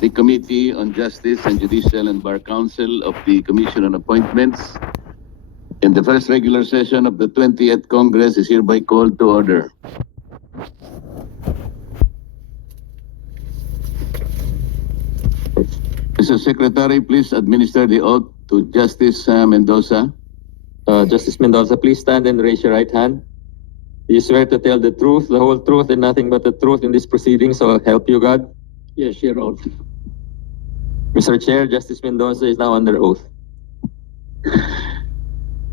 the Committee on Justice and Judicial and Bar Council of the Commission on Appointments. And the first regular session of the 20th Congress is hereby called to order. Mr. Secretary, please administer the oath to Justice Mendoza. Justice Mendoza, please stand and raise your right hand. Do you swear to tell the truth, the whole truth, and nothing but the truth in this proceeding, so help you God? Yes, Your Honor. Mr. Chair, Justice Mendoza is now under oath.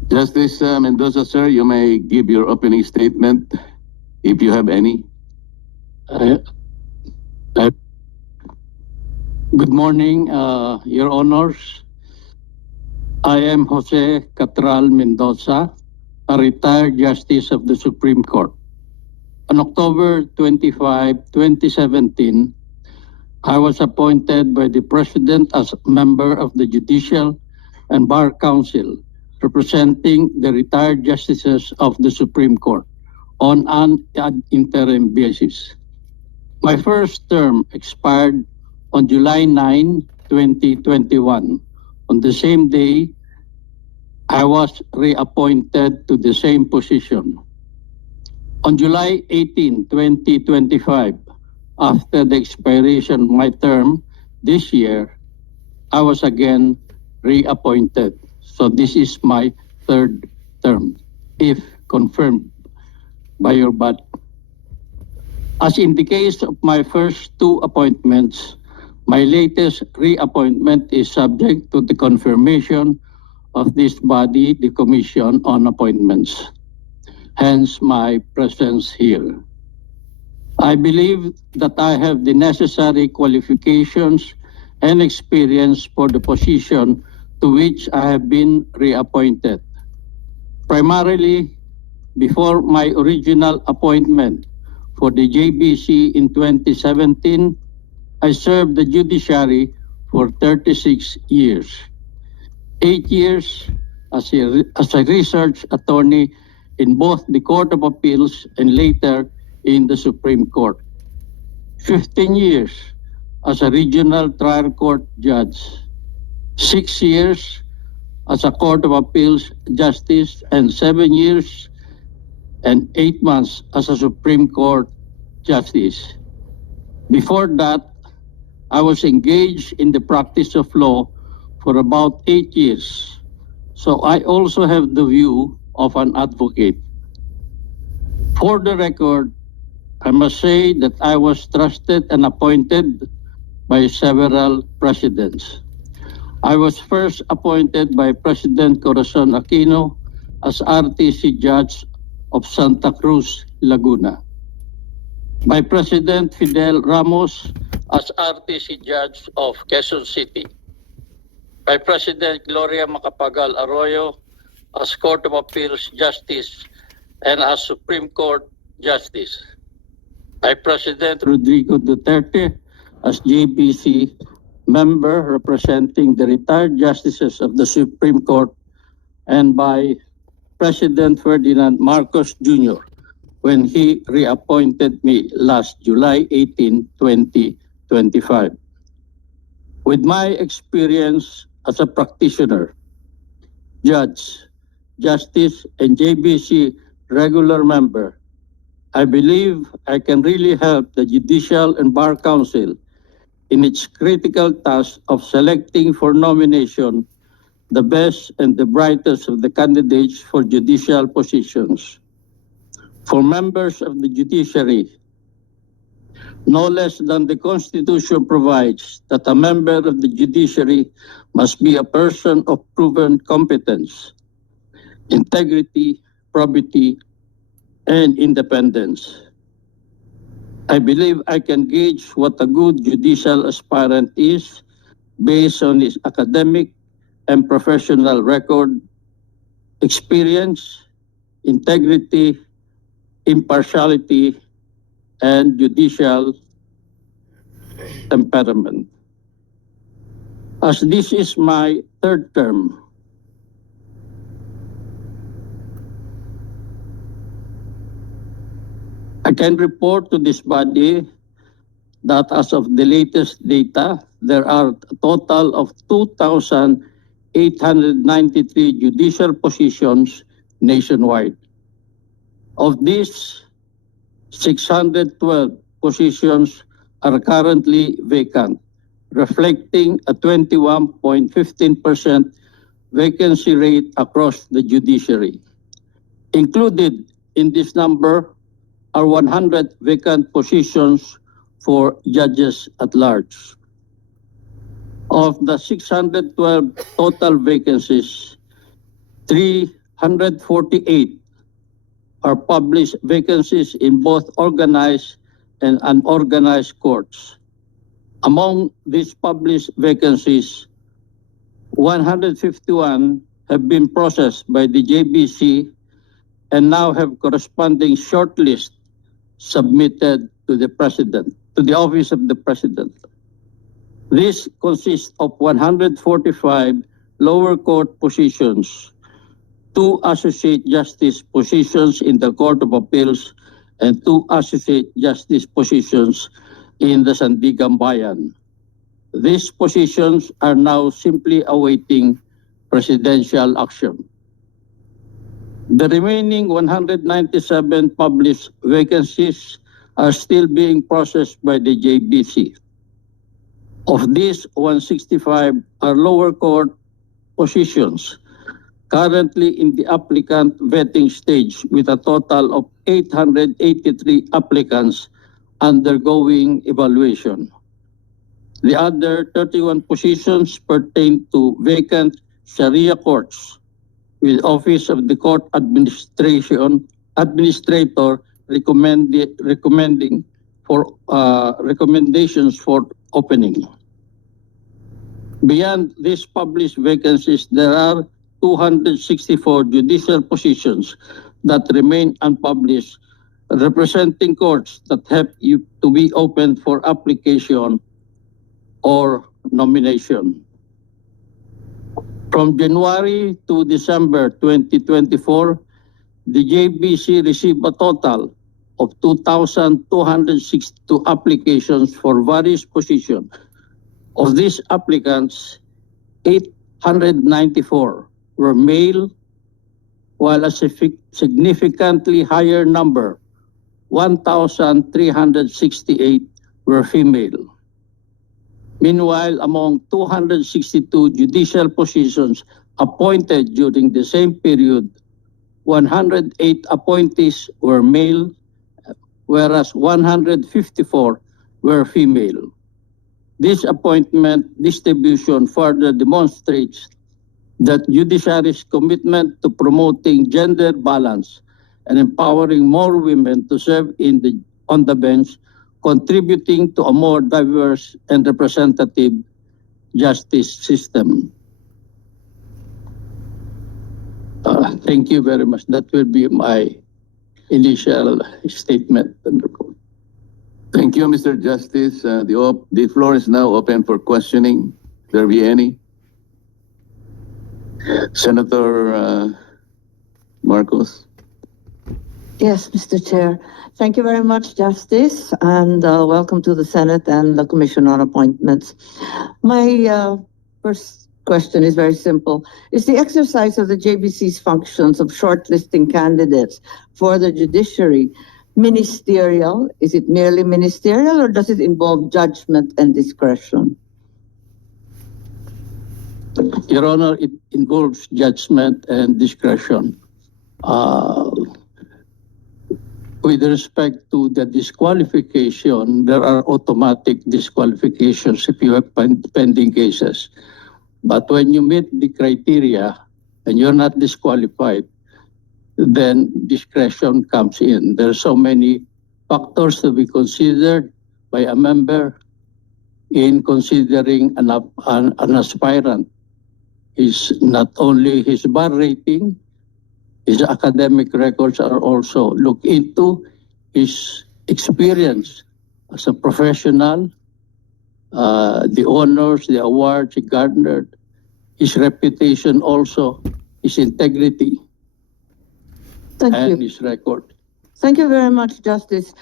Justice Mendoza, sir, you may give your opening statement if you have any. Good morning, Your Honors. I am Jose Catral Mendoza, a retired Justice of the Supreme Court. On October 25, 2017, I was appointed by the President as member of the Judicial and Bar Council, representing the retired justices of the Supreme Court on an ad interim basis. My first term expired on July 9, 2021. On the same day, I was reappointed to the same position. On July 18, 2025, after the expiration of my term this year, I was again reappointed. So this is my third term, if confirmed by your body. As in the case of my first two appointments, my latest reappointment is subject to the confirmation of this body, the Commission on Appointments. Hence my presence here. I believe that I have the necessary qualifications and experience for the position to which I have been reappointed. Primarily, before my original appointment for the JBC in 2017, I served the judiciary for 36 years. 8 years as a research attorney in both the Court of Appeals and later in the Supreme Court. 15 years as a regional trial court judge. 6 years as a Court of Appeals justice, and 7 years and 8 months as a Supreme Court justice. Before that, I was engaged in the practice of law for about 8 years. So I also have the view of an advocate. For the record, I must say that I was trusted and appointed by several presidents. I was first appointed by President Corazon Aquino as RTC Judge of Santa Cruz, Laguna. By President Fidel Ramos as RTC Judge of Quezon City. By President Gloria Macapagal Arroyo as Court of Appeals Justice and as Supreme Court Justice. By President Rodrigo Duterte as JBC member representing the retired justices of the Supreme Court, and by President Ferdinand Marcos Jr. when he reappointed me last July 18, 2025. With my experience as a practitioner, judge, justice, and JBC regular member, I believe I can really help the Judicial and Bar Council in its critical task of selecting for nomination the best and the brightest of the candidates for judicial positions. For members of the judiciary, no less than the Constitution provides that a member of the judiciary must be a person of proven competence, integrity, probity, and independence. I believe I can gauge what a good judicial aspirant is based on his academic and professional record, experience, integrity, impartiality, and judicial temperament. As this is my third term, I can report to this body that as of the latest data, there are a total of 2,893 judicial positions nationwide. Of these, 612 positions are currently vacant, reflecting a 21.15% vacancy rate across the judiciary. Included in this number are 100 vacant positions for judges at large. Of the 612 total vacancies, 348 are published vacancies in both organized and unorganized courts. Among these published vacancies, 151 have been processed by the JBC and now have corresponding shortlist submitted to the President, to the Office of the President. This consists of 145 lower court positions, 2 associate justice positions in the Court of Appeals, and 2 associate justice positions in the Sandigan Bayan. These positions are now simply awaiting presidential action. The remaining 197 published vacancies are still being processed by the JBC. Of these, 165 are lower court positions, currently in the applicant vetting stage, with a total of 883 applicants undergoing evaluation. The other 31 positions pertain to vacant Sharia courts, with Office of the Court Administrator recommending for recommendations for opening. Beyond these published vacancies, there are 264 judicial positions that remain unpublished, representing courts that have to be opened for application or nomination. From January to December 2024, the JBC received a total of 2,262 applications for various positions. Of these applicants, 894 were male, while a significantly higher number, 1,368, were female. Meanwhile, among 262 judicial positions appointed during the same period, 108 appointees were male, whereas 154 were female. This appointment distribution further demonstrates that judiciary's commitment to promoting gender balance and empowering more women to serve on the bench, contributing to a more diverse and representative justice system. Thank you very much. That will be my initial statement and report. Thank you, Mr. Justice. The floor is now open for questioning. If there be any. Senator Marcos. Yes, Mr. Chair. Thank you very much, Justice, and welcome to the Senate and the Commission on Appointments. My first question is very simple. Is the exercise of the JBC's functions of shortlisting candidates for the judiciary ministerial? Is it merely ministerial, or does it involve judgment and discretion? Your Honor, it involves judgment and discretion. With respect to the disqualification, there are automatic disqualifications if you have pending cases. But when you meet the criteria and you're not disqualified, then discretion comes in. There are so many factors to be considered by a member in considering an aspirant. Is not only his bar rating, his academic records are also looked into, his experience as a professional, the honors, the awards he garnered, his reputation also, his integrity, Thank and you. his record. Thank you very much, Justice.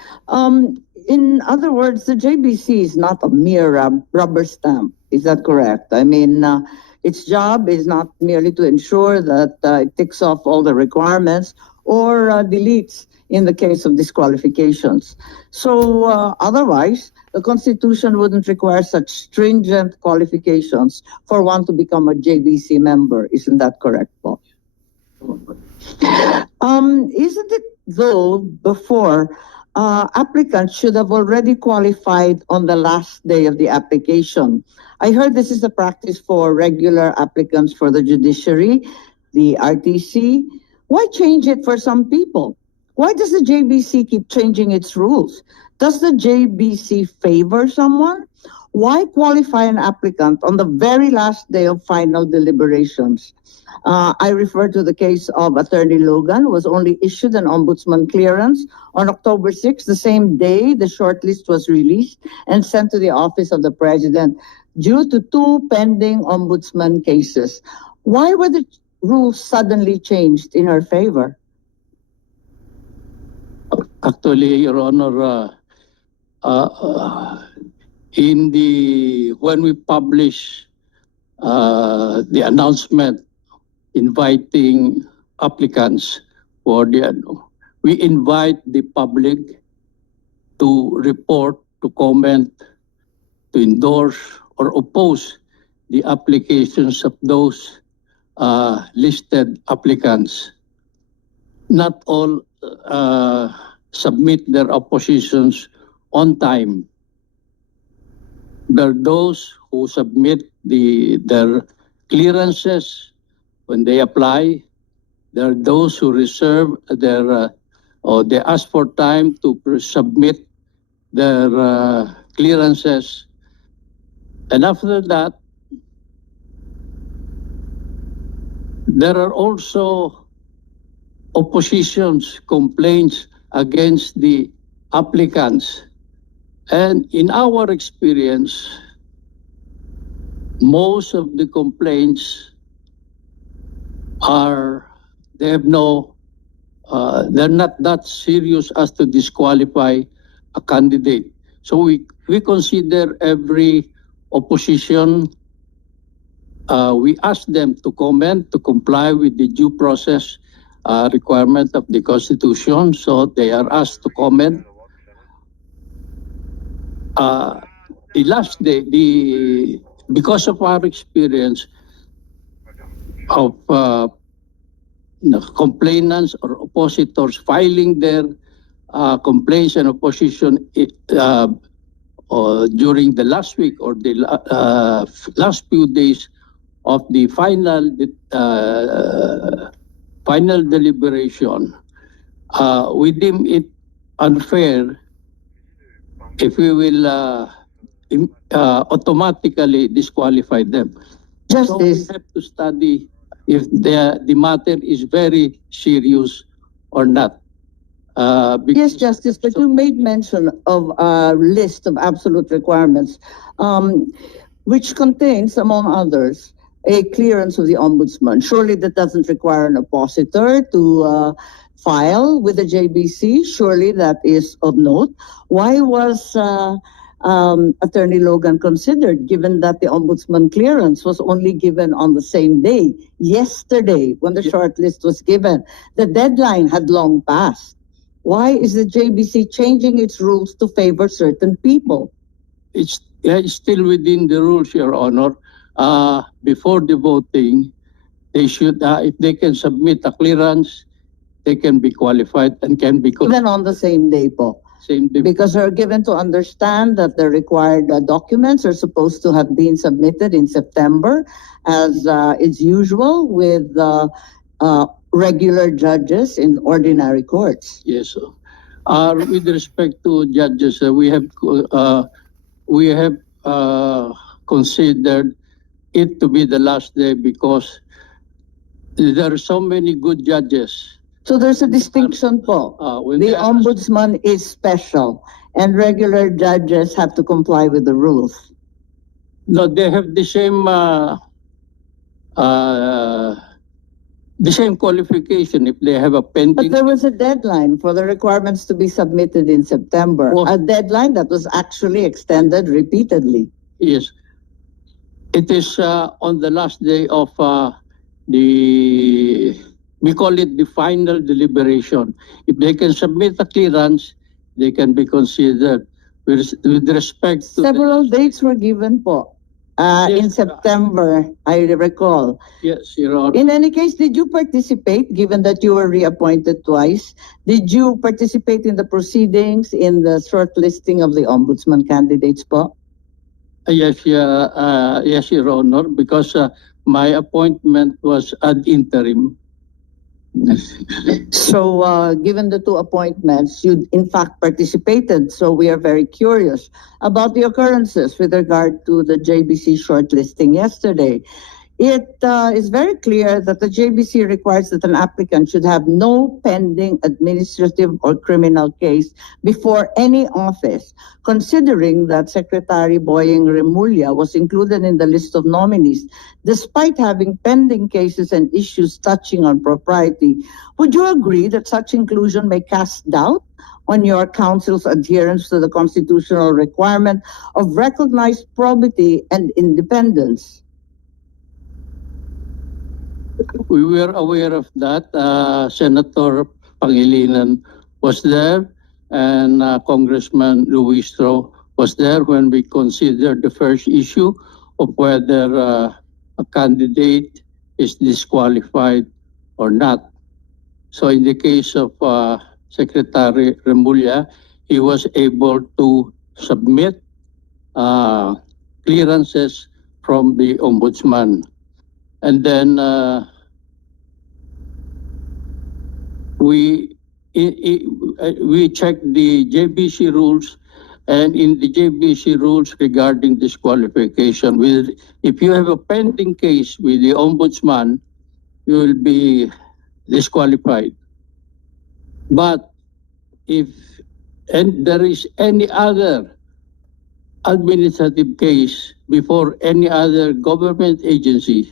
In other words, the JBC is not a mere rubber stamp. Is that correct? I mean, its job is not merely to ensure that it ticks off all the requirements or deletes in the case of disqualifications. So otherwise, the Constitution wouldn't require such stringent qualifications for one to become a JBC member. Isn't that correct, Paul? Isn't it though before applicants should have already qualified on the last day of the application? I heard this is a practice for regular applicants for the judiciary, the RTC. Why change it for some people? Why does the JBC keep changing its rules? Does the JBC favor someone? Why qualify an applicant on the very last day of final deliberations? I refer to the case of Attorney Logan, who was only issued an ombudsman clearance on October 6th, the same day the shortlist was released and sent to the office of the president due to 2 pending ombudsman cases. Why were the rules suddenly changed in her favor? Actually, Your Honor, when we publish the announcement inviting applicants for we invite the public to report, to comment, to endorse or oppose the applications of those listed applicants. Not all submit their oppositions on time. There are those who submit their clearances when they apply. There are those who reserve or they ask for time to submit their clearances. And after that, there are also oppositions, complaints against the applicants. And in our experience, most of the complaints they're not that serious as to disqualify a candidate. So we consider every opposition, we ask them to comment, to comply with the due process requirement of the Constitution. So they are asked to comment. The last day, because of our experience of complainants or oppositors filing their complaints and opposition during the last week or the last few days of the final deliberation, we deem it unfair if we will automatically disqualify them. Justice. So we have to study if the matter is very serious or not. Yes, Justice, but you made mention of a list of absolute requirements, which contains, among others, a clearance of the ombudsman. Surely that doesn't require an oppositor to file with the JBC. Surely that is of note. Why was Attorney Logan considered, given that the ombudsman clearance was only given on the same day, yesterday, when the shortlist was given? The deadline had long passed. Why is the JBC changing its rules to favor certain people? It's still within the rules, Your Honor. Before the voting, they should, if they can submit a clearance, they can be qualified and can be Even on the same day, po. same day. Because they're given to understand that the required documents are supposed to have been submitted in September, as is usual with regular judges in ordinary courts. Yes, sir. With respect to judges, we have considered it to be the last day because there are so many good judges. So there's a distinction po. The ombudsman is special and regular judges have to comply with the rules. No, they have the same the same qualification if they have a But pending. there was a deadline for the requirements to be submitted in September, Oh. a deadline that was actually extended repeatedly. Yes. It is on the last day of we call it the final deliberation. If they can submit a clearance, they can be considered. With respect to Several dates were given po. In Yes. September, I recall. yes, Your Honor. In any case, did you participate, given that you were reappointed twice? Did you participate in the proceedings in the shortlisting of the ombudsman candidates po? Yes, yes, Your Honor, because my appointment was ad interim. So, given the two appointments, you in fact participated. So we are very curious about the occurrences with regard to the JBC shortlisting yesterday. It is very clear that the JBC requires that an applicant should have no pending administrative or criminal case before any office, considering that Secretary Boying Remulla was included in the list of nominees, despite having pending cases and issues touching on propriety. Would you agree that such inclusion may cast doubt on your council's adherence to the constitutional requirement of recognized probity and independence? We were aware of that. Senator Pangilinan was there, and Congressman Luistro was there when we considered the first issue of whether a candidate is disqualified or not. So in the case of Secretary Remulla, he was able to submit clearances from the ombudsman. And then we checked the JBC rules, and in the JBC rules regarding disqualification, if you have a pending case with the ombudsman, you will be disqualified. But if there is any other administrative case before any other government agency,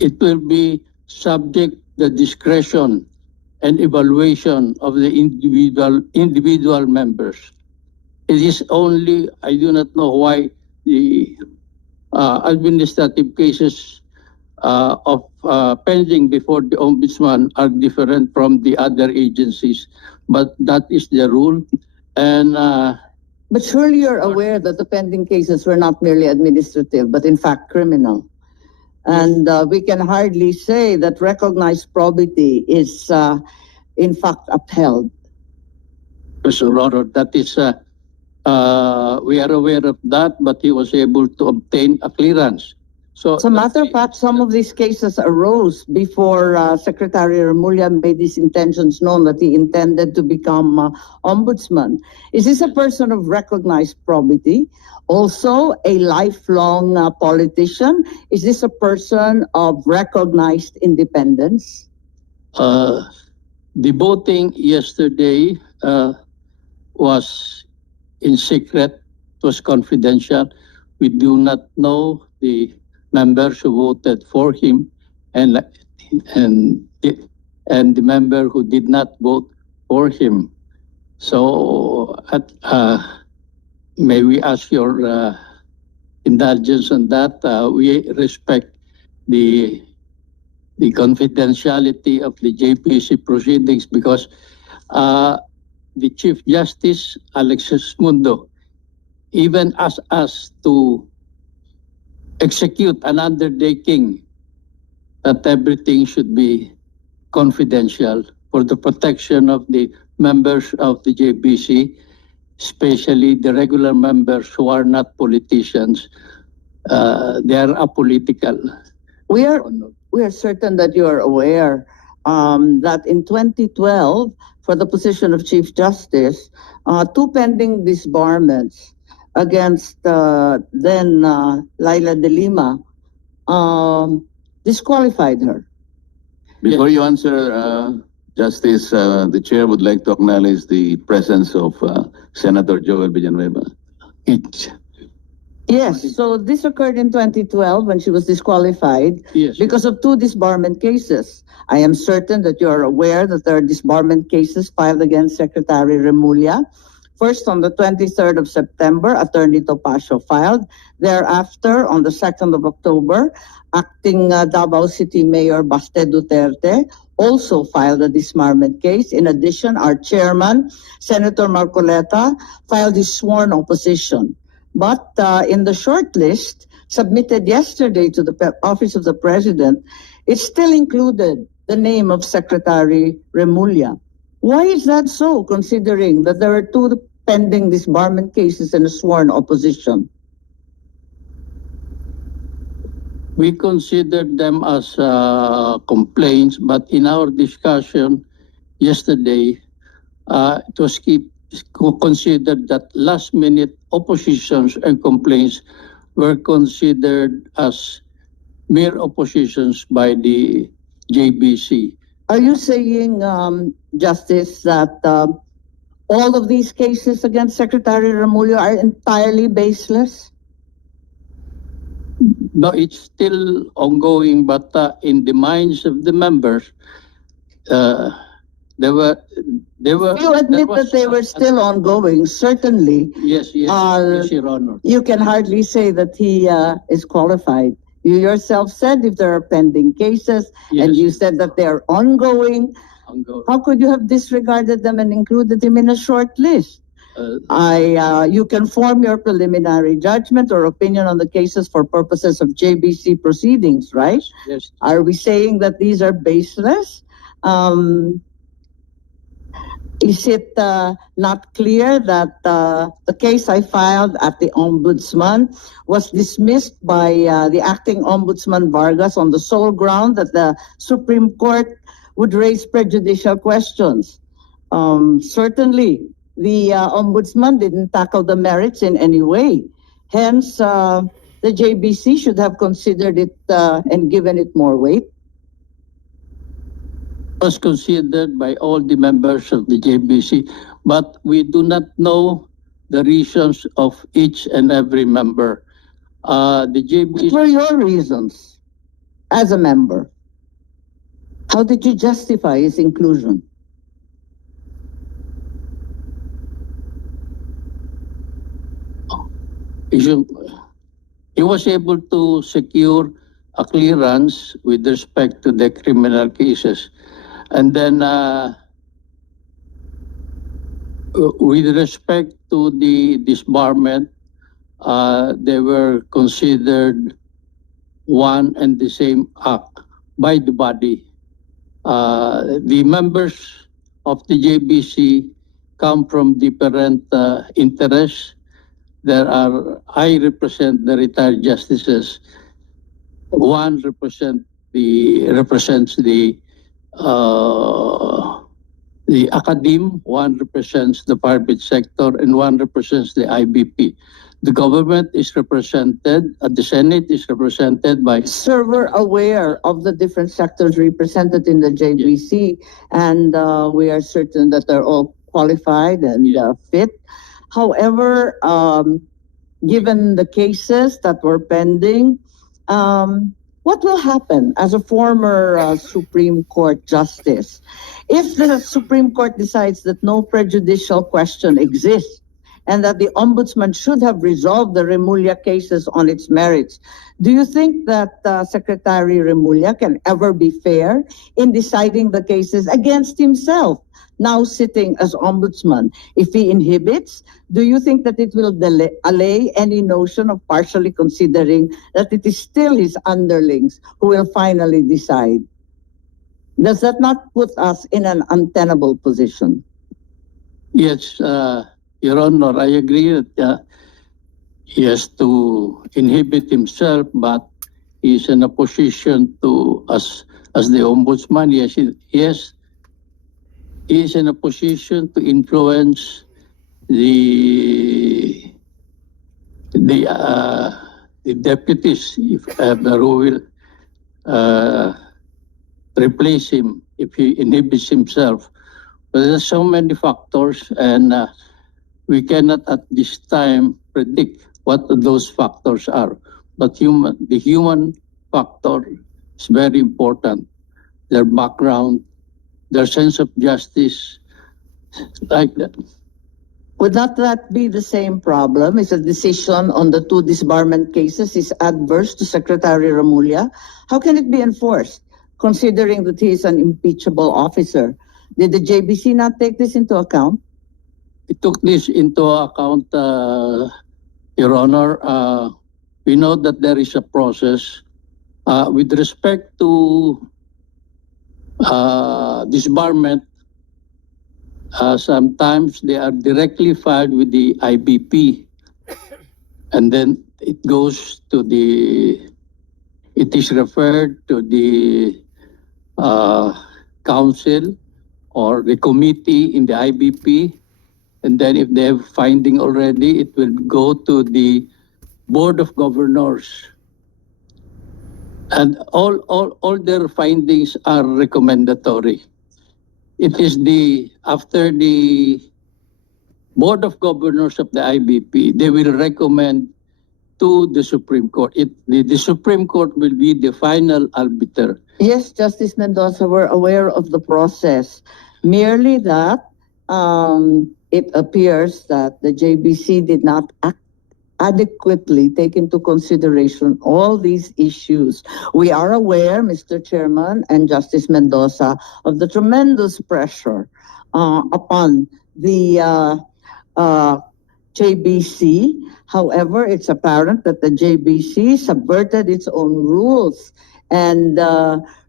it will be subject the discretion and evaluation of the individual members. It is only, I do not know why the administrative cases of pending before the ombudsman are different from the other agencies, but that is the rule. And But surely you're aware that the pending cases were not merely administrative, but in fact criminal. And we can hardly say that recognized probity is in fact upheld. Mr. Roro, that is, we are aware of that, but he was able to obtain a clearance. So, As a matter of fact, some of these cases arose before Secretary Remulla made his intentions known that he intended to become ombudsman. Is this a person of recognized probity? Also, a lifelong politician? Is this a person of recognized independence? the voting yesterday was in secret, it was confidential. We do not know the members who voted for him and the member who did not vote for him. So may we ask your indulgence on that? We respect the confidentiality of the JPC proceedings because the Chief Justice Alexis Mundo even asked us to execute an undertaking that everything should be confidential for the protection of the members of the JPC, especially the regular members who are not politicians. They are apolitical. We are certain that you are aware that in 2012, for the position of Chief Justice, two pending disbarments against then Laila de Lima disqualified her. Before you answer, Justice, the chair would like to acknowledge the presence of Senator Joel Villanueva. Yes, so this occurred in 2012 when she was disqualified Yes. because of two disbarment cases. I am certain that you are aware that there are disbarment cases filed against Secretary Remulla. First, on the 23rd of September, Attorney Topacio filed. Thereafter, on the 2nd of October, acting Davao City Mayor Baste Duterte also filed a disbarment case. In addition, our chairman, Senator Marcoleta, filed his sworn opposition. But in the short list submitted yesterday to the Office of the President, it still included the name of Secretary Remulla. Why is that so, considering that there are two pending disbarment cases and a sworn opposition? We considered them as complaints, but in our discussion yesterday, it was considered that last-minute oppositions and complaints were considered as mere oppositions by the JBC. Are you saying, Justice, that all of these cases against Secretary Remulla are entirely baseless? No, it's still ongoing, but in the minds of the members, there were. You admit that they were still ongoing, certainly. Yes, Uh, Your Honor. You can hardly say that he is qualified. You yourself said if there are pending cases, and Yes. you said that they are ongoing, Ongoing. how could you have disregarded them and included them in a short list? You can form your preliminary judgment or opinion on the cases for purposes of JBC proceedings, right? Yes. Are we saying that these are baseless? Is it not clear that the case I filed at the Ombudsman was dismissed by the acting Ombudsman Vargas on the sole ground that the Supreme Court would raise prejudicial questions? Certainly, the Ombudsman didn't tackle the merits in any way. Hence, the JBC should have considered it and given it more weight. Was considered by all the members of the JBC, but we do not know the reasons of each and every member. The What JBC, were your reasons as a member? How did you justify his inclusion? he was able to secure a clearance with respect to the criminal cases. And then with respect to the disbarment, they were considered one and the same act by the body. The members of the JBC come from different interests. I represent the retired justices. One represents the academe, one represents the private sector, and one represents the IBP. The government is represented, the Senate is represented by. Sir, we're aware of the different sectors represented in the JBC, and we are certain that they're all qualified and fit. However, given the cases that were pending, what will happen as a former Supreme Court justice if the Supreme Court decides that no prejudicial question exists and that the Ombudsman should have resolved the Remulla cases on its merits? Do you think that Secretary Remulla can ever be fair in deciding the cases against himself, now sitting as Ombudsman? If he inhibits, do you think that it will allay any notion of partially considering that it is still his underlings who will finally decide? Does that not put us in an untenable position? Yes, Your Honor, I agree that he has to inhibit himself, but he's in a position to, as the Ombudsman, he is in a position to influence the deputies if who will replace him if he inhibits himself. But there are so many factors, and we cannot at this time predict what those factors are. But the human factor is very important. Their background, their sense of justice, like that. Would not that be the same problem? Is a decision on the two disbarment cases is adverse to Secretary Remulla? How can it be enforced, considering that he is an impeachable officer? Did the JBC not take this into account? We took this into account, Your Honor. We know that there is a process. With respect to disbarment, sometimes they are directly filed with the IBP, and then it goes to it is referred to the council or the committee in the IBP, and then if they have finding already, it will go to the Board of Governors. And all their findings are recommendatory. It is after the Board of Governors of the IBP, they will recommend to the Supreme Court. The Supreme Court will be the final arbiter. Yes, Justice Mendoza, we're aware of the process. Merely that it appears that the JBC did not adequately take into consideration all these issues. We are aware, Mr. Chairman and Justice Mendoza, of the tremendous pressure upon the JBC. However, it's apparent that the JBC subverted its own rules and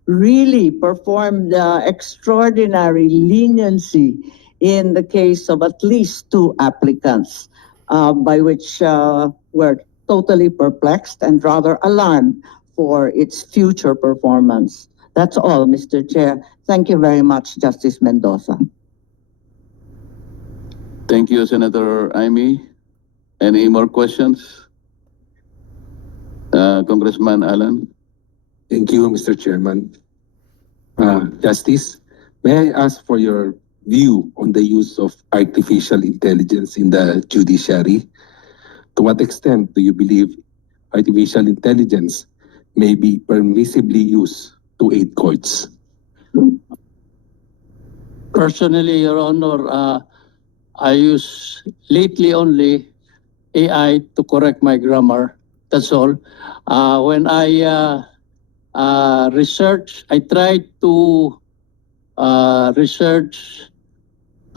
really performed extraordinary leniency in the case of at least two applicants, by which we're totally perplexed and rather alarmed for its future performance. That's all, Mr. Chair. Thank you very much, Justice Mendoza. Thank you, Senator Amy. Any more questions? Congressman Alan? Thank you, Mr. Chairman. Justice, may I ask for your view on the use of artificial intelligence in the judiciary? To what extent do you believe artificial intelligence may be permissibly used to aid courts? Personally, Your Honor, I use lately only AI to correct my grammar. That's all. When I research, I try to research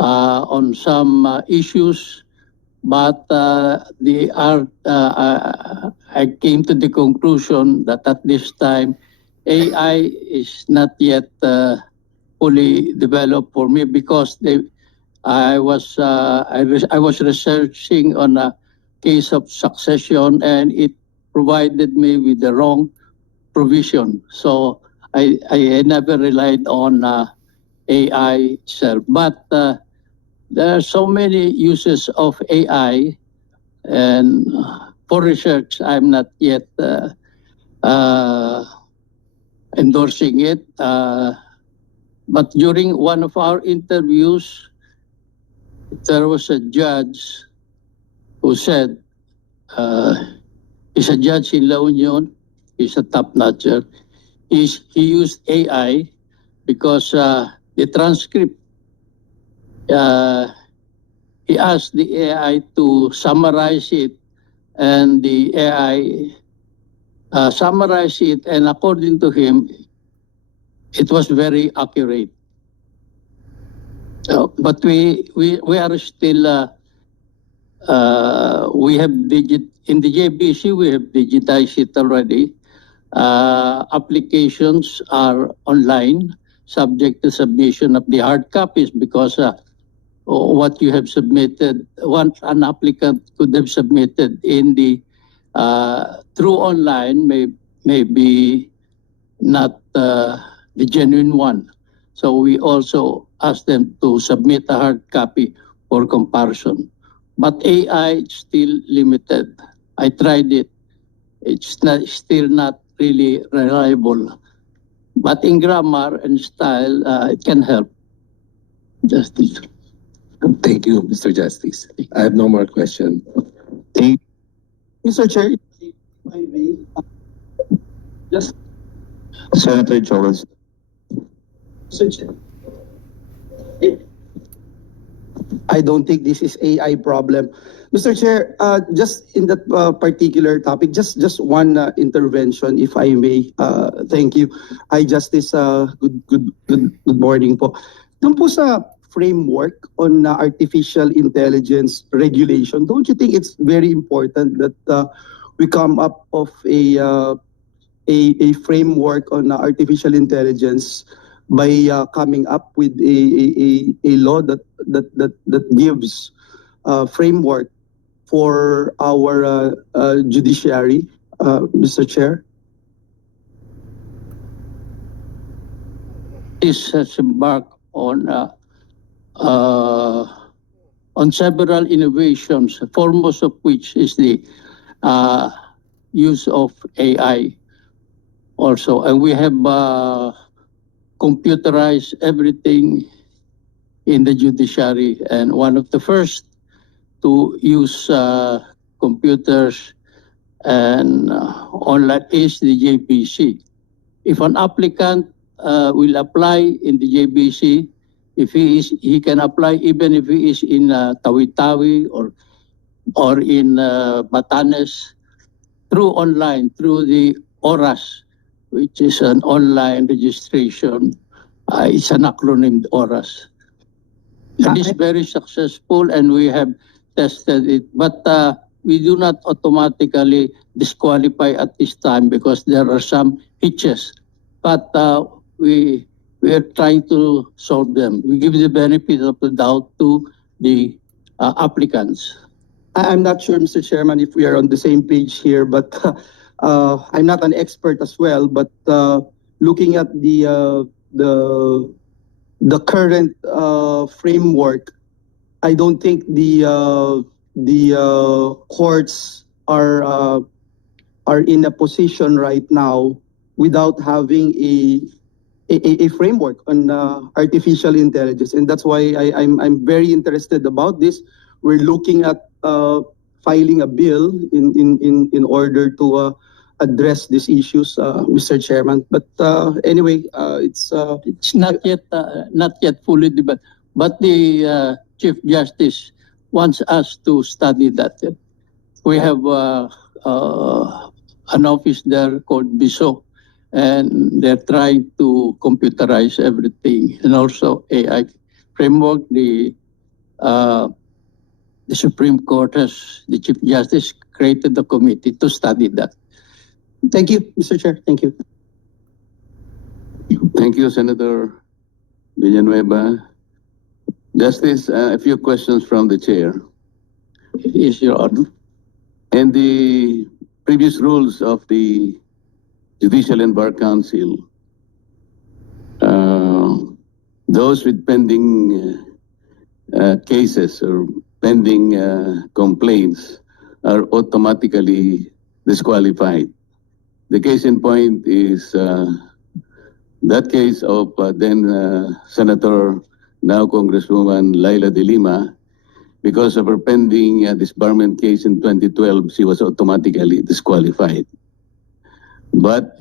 on some issues, but I came to the conclusion that at this time, AI is not yet fully developed for me because I was researching on a case of succession and it provided me with the wrong provision. So I never relied on AI itself. But there are so many uses of AI, and for research, I'm not yet endorsing it. But during one of our interviews, there was a judge who said, he's a judge in La Union, he's a top-notcher. He used AI because the transcript, he asked the AI to summarize it, and the AI summarized it, and according to him, it was very accurate. But we are still, we have in the JBC, we have digitized it already. Applications are online, subject to submission of the hard copies, because what you have submitted, an applicant could have submitted in the through online may be not the genuine one. So we also ask them to submit a hard copy for comparison. But AI is still limited. I tried it. It's still not really reliable. But in grammar and style, it can help. Justice. Thank you, Mr. Justice. I have no more questions. Mr. Chair, if I may, just, Senator Jones. Mr. Chair. I don't think this is AI problem. Mr. Chair, just in that particular topic, just one intervention, if I may. Thank you. Hi, Justice. Good morning po. Doon po sa framework on artificial intelligence regulation, don't you think it's very important that we come up of a framework on artificial intelligence by coming up with a law that gives framework for our judiciary, Mr. Chair? This has embarked on several innovations, foremost of which is the use of AI also. And we have computerized everything in the judiciary. And one of the first to use computers and online is the JBC. If an applicant will apply in the JBC, if he can apply even if he is in Tawi-Tawi or in Batanes through online, through the ORAS, which is an online registration. It's an acronym, ORAS. It is very successful and we have tested it, but we do not automatically disqualify at this time because there are some hitches. But we are trying to solve them. We give the benefit of the doubt to the applicants. I'm not sure, Mr. Chairman, if we are on the same page here, but I'm not an expert as well. But looking at the current framework, I don't think the courts are in a position right now without having a framework on artificial intelligence, and that's why I'm very interested about this. We're looking at filing a bill in order to address these issues, Mr. Chairman. But anyway, it's Not yet fully developed, but the Chief Justice wants us to study that. We have an office there called BISO, and they're trying to computerize everything, and also AI framework. The Supreme Court has, the Chief Justice created the committee to study that. Thank you, Mr. Chair. Thank you. Thank you, Senator Villanueva. Justice, a few questions from the chair. Is Your Honor. In the previous rules of the Judicial and Bar Council, those with pending cases or pending complaints are automatically disqualified. The case in point is that case of then Senator, now Congresswoman Laila de Lima. Because of her pending disbarment case in 2012, she was automatically disqualified. But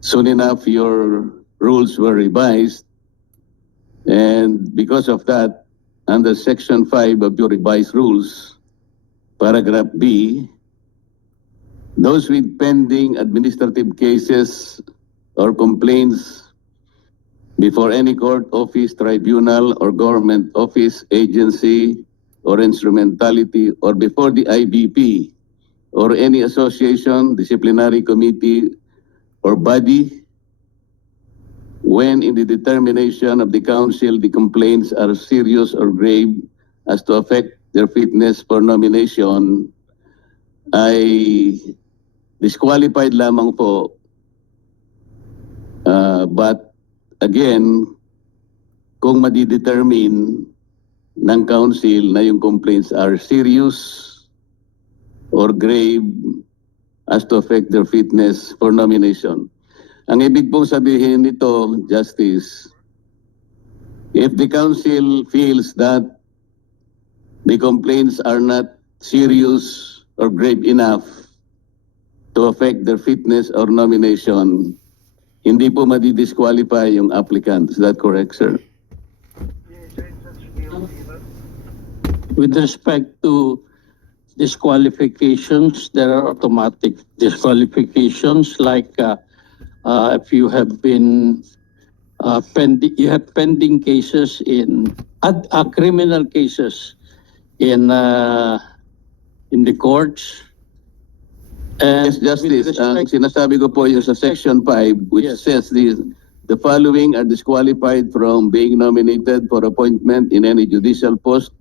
soon enough, your rules were revised. And because of that, under Section 5 of your revised rules, Paragraph B, those with pending administrative cases or complaints before any court, office, tribunal, or government office, agency, or instrumentality, or before the IBP, or any association, disciplinary committee, or body, when in the determination of the council the complaints are serious or grave as to affect their fitness for nomination, ay disqualified lamang po. But again, kung madidetermine ng council na yung complaints are serious or grave as to affect their fitness for nomination. Ang ibig pong sabihin nito, Justice, if the council feels that the complaints are not serious or grave enough to affect their fitness or nomination, hindi po madi-disqualify yung applicant. Is that correct, sir? With respect to disqualifications, there are automatic disqualifications like if you have been you have pending cases in criminal cases in the courts. And Yes, Justice. with Ang respect- sinasabi ko po yung sa Section 5, which Yes. says the following are disqualified from being nominated for appointment in any judicial post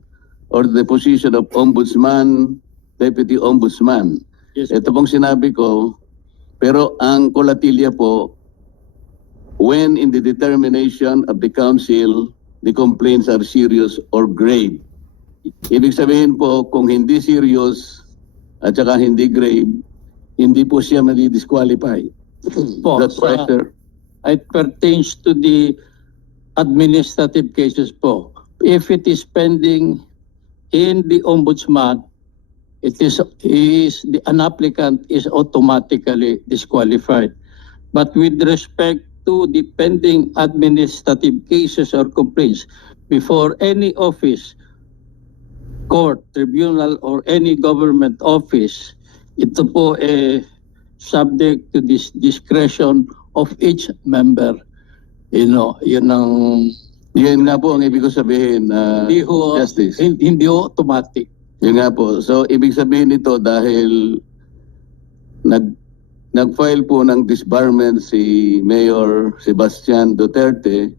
or the position of ombudsman, deputy ombudsman. Yes, Ito pong sinabi ko, pero ang kolatilya po, when in the determination of the council, the complaints are serious or grave. Ibig sabihin po, kung hindi serious at saka hindi grave, hindi po siya madi-disqualify. po, That's correct, sir? it pertains to the administrative cases po. If it is pending in the ombudsman, an applicant is automatically disqualified. But with respect to the pending administrative cases or complaints before any office, court, tribunal, or any government office, ito po subject to this discretion of each member. Yun ang Yun nga po ang ibig ko sabihin, hindi ho, Justice. hindi ho automatic. Yun nga po. So, ibig sabihin nito dahil nag-file po ng disbarment si Mayor Sebastian Duterte,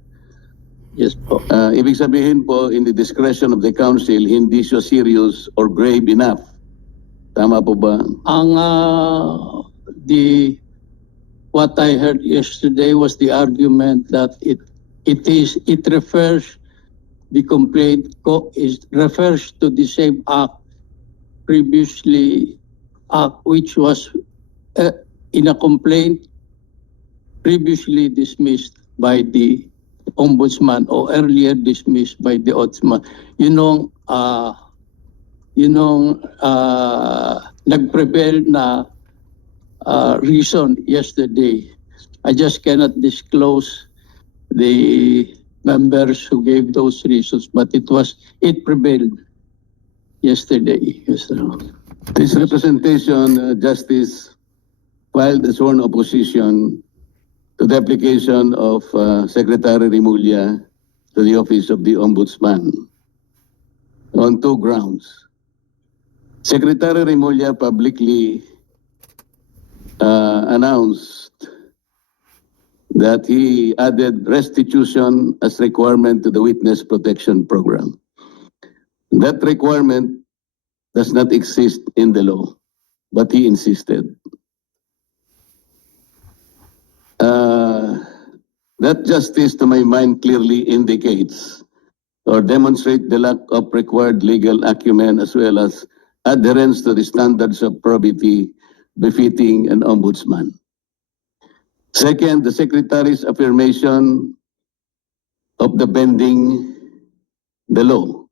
Yes po. ibig sabihin po, in the discretion of the council, hindi siya serious or grave enough. Tama po ba? Ang what I heard yesterday was the argument that it refers the complaint refers to the same act which was in a complaint previously dismissed by the ombudsman or earlier dismissed by the ombudsman. Nag-prevail na reason yesterday. I just cannot disclose the members who gave those reasons, but it prevailed yesterday. Yes, sir. This representation, Justice, filed a sworn opposition to the application of Secretary Rimulya to the office of the Ombudsman on two grounds. Secretary Rimulya publicly announced that he added restitution as requirement to the Witness Protection Program. That requirement does not exist in the law, but he insisted. That justice, to my mind, clearly indicates or demonstrate the lack of required legal acumen as well as adherence to the standards of probity befitting an ombudsman. Second, the Secretary's affirmation of the bending the law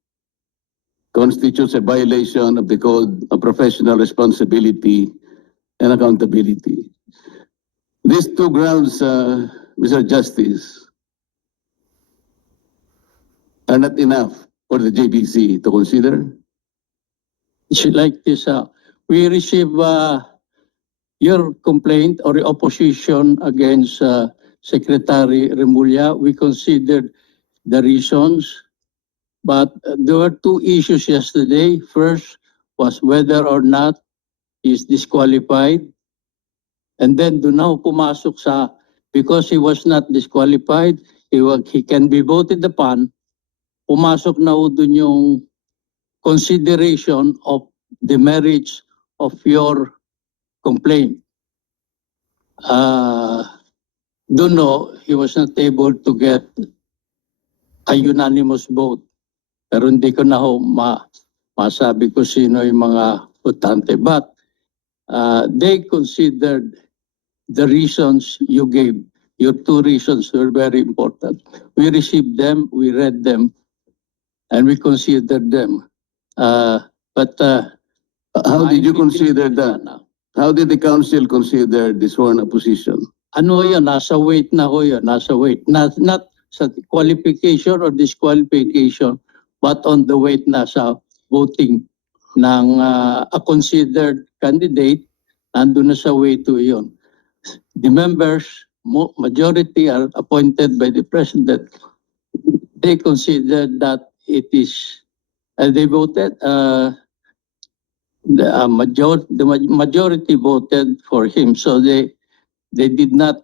constitutes a violation of the Code of Professional Responsibility and Accountability. These two grounds, Mr. Justice, are not enough for the JBC to consider. Like this, we receive your complaint or your opposition against Secretary Rimulya. We considered the reasons, but there were two issues yesterday. First was whether or not he is disqualified. And then doon na ho pumasok sa, because he was not disqualified, he can be voted upon, pumasok na ho doon yung consideration of the merits of your complaint. Doon ho, he was not able to get a unanimous vote. Pero hindi ko na ho masabi ko sino yung mga votante. But they considered the reasons you gave. Your two reasons were very important. We received them, we read them, and we considered them. But How did you Maintindihan consider ko that? sana. How did the council consider the sworn opposition? Ano yun, nasa weight na ho yun, nasa weight. Not sa qualification or disqualification, but on the weight na sa voting ng a considered candidate, nandun na sa weight to yun. The members, majority are appointed by the president. They considered that it is, they voted, the majority voted for him, so they did not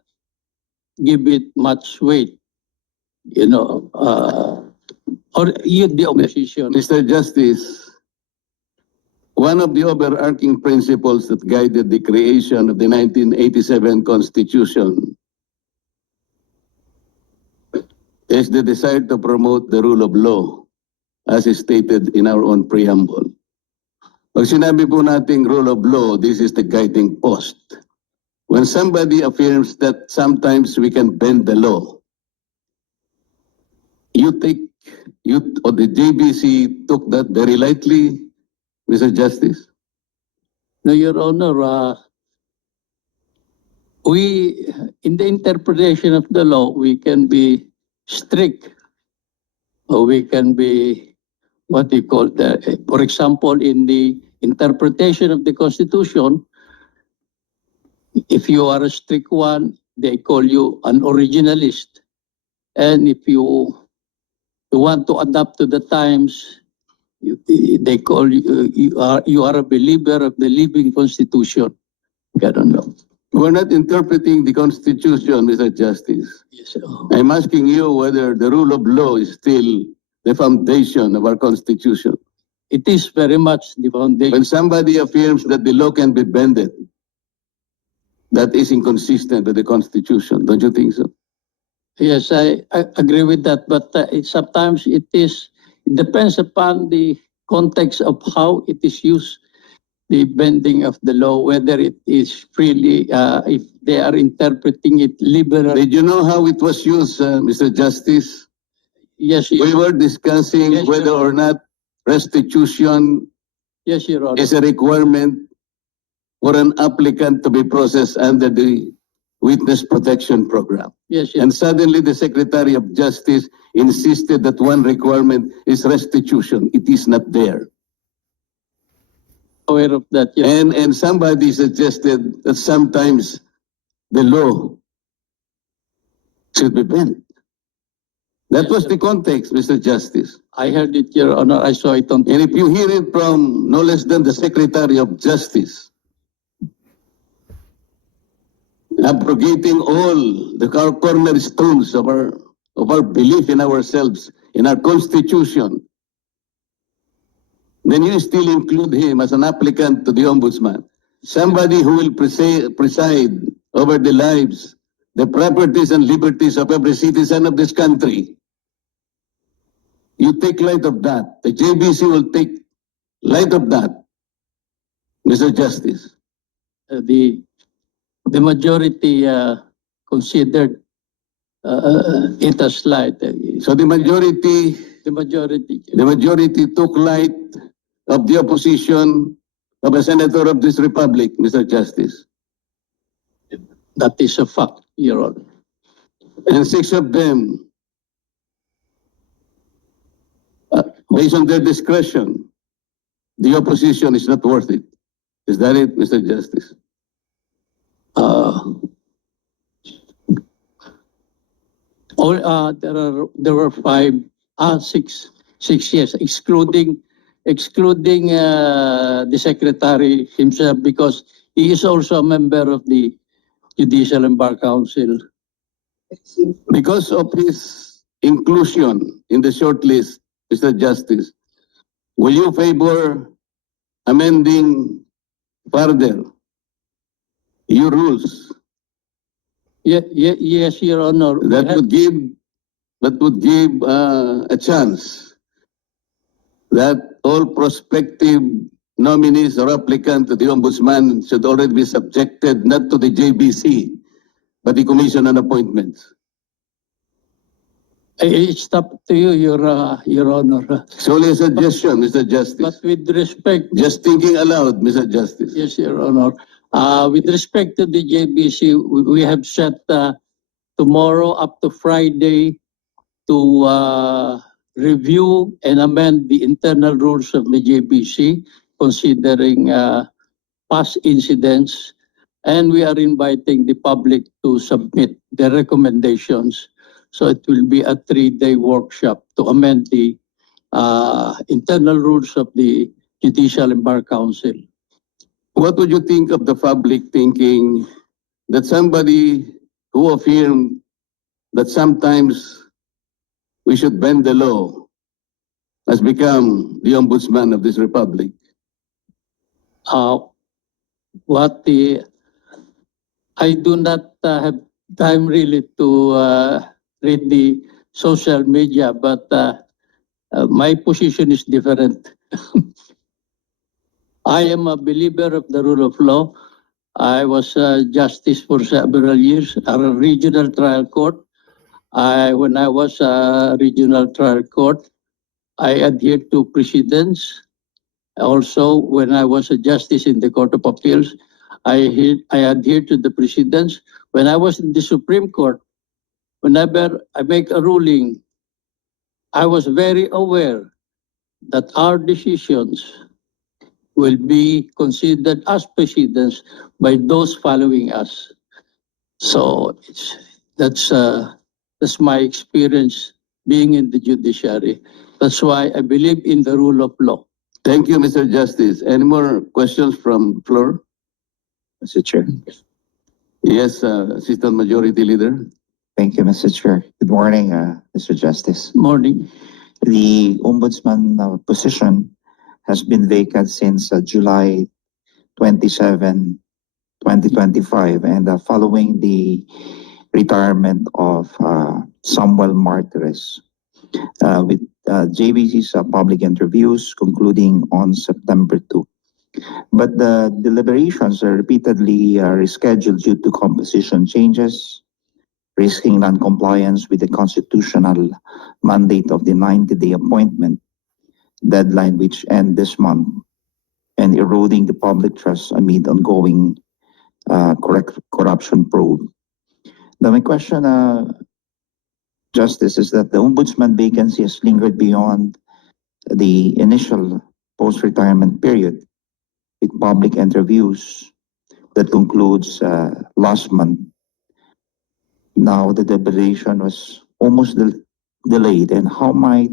give it much weight, you know, or you, the opposition. Mr. Justice, one of the overarching principles that guided the creation of the 1987 Constitution is the desire to promote the rule of law, as is stated in our own preamble. Pag sinabi po nating rule of law, this is the guiding post. When somebody affirms that sometimes we can bend the law, you or the JBC took that very lightly, Mr. Justice? No, Your Honor, we, in the interpretation of the law, we can be strict, or we can be, what do you call that? For example, in the interpretation of the Constitution, if you are a strict one, they call you an originalist. And if you want to adapt to the times, they call you, you are a believer of the living Constitution. Ganun lang. We're not interpreting the Constitution, Mr. Justice. Yes, I'm asking you whether the rule of law is still the foundation of our Constitution. it is very much the foundation. When somebody affirms that the law can be bended, that is inconsistent with the Constitution, don't you think so? Yes, I agree with that, but sometimes it depends upon the context of how it is used, the bending of the law, whether it is freely, if they are interpreting it liberally. Did you know how it was used, Mr. Justice? Yes, We were discussing Yes, whether Your or not restitution yes, Your Honor. is a requirement for an applicant to be processed under the Witness Protection Program. Yes, Your And suddenly the Secretary of Justice insisted that one requirement is restitution. It is not there. aware of that. Yes. And somebody suggested that sometimes the law should be bent. That was the context, Mr. Justice. I heard it, Your Honor. I saw it on. And if you hear it from no less than the Secretary of Justice, abrogating all the cornerstones of our belief in ourselves, in our Constitution, then you still include him as an applicant to the Ombudsman. Somebody who will preside over the lives, the properties and liberties of every citizen of this country. You take light of that. The JBC will take light of that, Mr. Justice. The majority considered it as slight. So the majority The majority. took light of the opposition of a senator of this republic, Mr. Justice. That is a fact, Your Honor. And 6 of them, based on their discretion, the opposition is not worth it. Is that it, Mr. Justice? There were six yes, excluding the secretary himself, because he is also a member of the Judicial and Bar Council. Because of his inclusion in the shortlist, Mr. Justice, will you favor amending further your rules Yes, Your Honor. that would give a chance that all prospective nominees or applicants to the Ombudsman should already be subjected not to the JBC, but the Commission on Appointments? It's up to you, Your Honor. It's only a suggestion, Mr. Justice. But with respect, Just thinking aloud, Mr. Justice. yes, Your Honor. With respect to the JBC, we have set tomorrow up to Friday to review and amend the internal rules of the JBC, considering past incidents. And we are inviting the public to submit their recommendations. So it will be a 3-day workshop to amend the internal rules of the Judicial and Bar Council. What would you think of the public thinking that somebody who affirmed that sometimes we should bend the law has become the ombudsman of this republic? I do not have time really to read the social media, but my position is different. I am a believer of the rule of law. I was a justice for several years at a regional trial court. When I was a regional trial court, I adhered to precedents. Also, when I was a justice in the Court of Appeals, I adhered to the precedents. When I was in the Supreme Court, whenever I make a ruling, I was very aware that our decisions will be considered as precedents by those following us. So that's my experience being in the judiciary. That's why I believe in the rule of law. Thank you, Mr. Justice. Any more questions from the floor? Mr. Chair. Yes, Assistant Majority Leader. Thank you, Mr. Chair. Good morning, Mr. Justice. Morning. The ombudsman position has been vacant since July 27, 2025, and following the retirement of Samuel Martires, with JBC's public interviews concluding on September 2. But the deliberations are repeatedly rescheduled due to composition changes, risking non-compliance with the constitutional mandate of the 90-day appointment deadline, which ends this month, and eroding the public trust amid ongoing corruption probe. Now, my question, Justice, is that the ombudsman vacancy has lingered beyond the initial post-retirement period, with public interviews that concludes last month. Now, the deliberation was almost delayed, and how might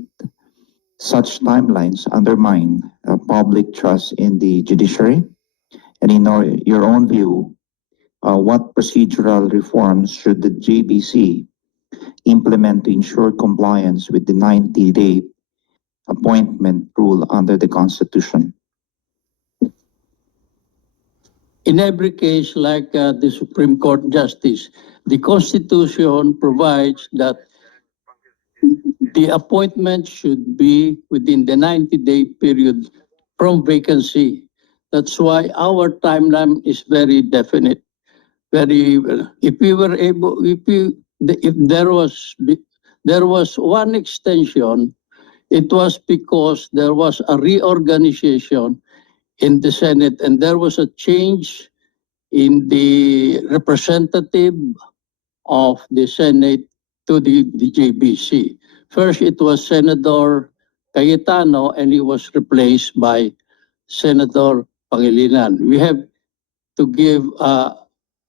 such timelines undermine public trust in the judiciary? And in your own view, what procedural reforms should the JBC implement to ensure compliance with the 90-day appointment rule under the Constitution? In every case, like the Supreme Court Justice, the Constitution provides that the appointment should be within the 90-day period from vacancy. That's why our timeline is very definite. If there was one extension, it was because there was a reorganization in the Senate, and there was a change in the representative of the Senate to the JBC. First, it was Senator Cayetano, and he was replaced by Senator Pangilinan. We have to give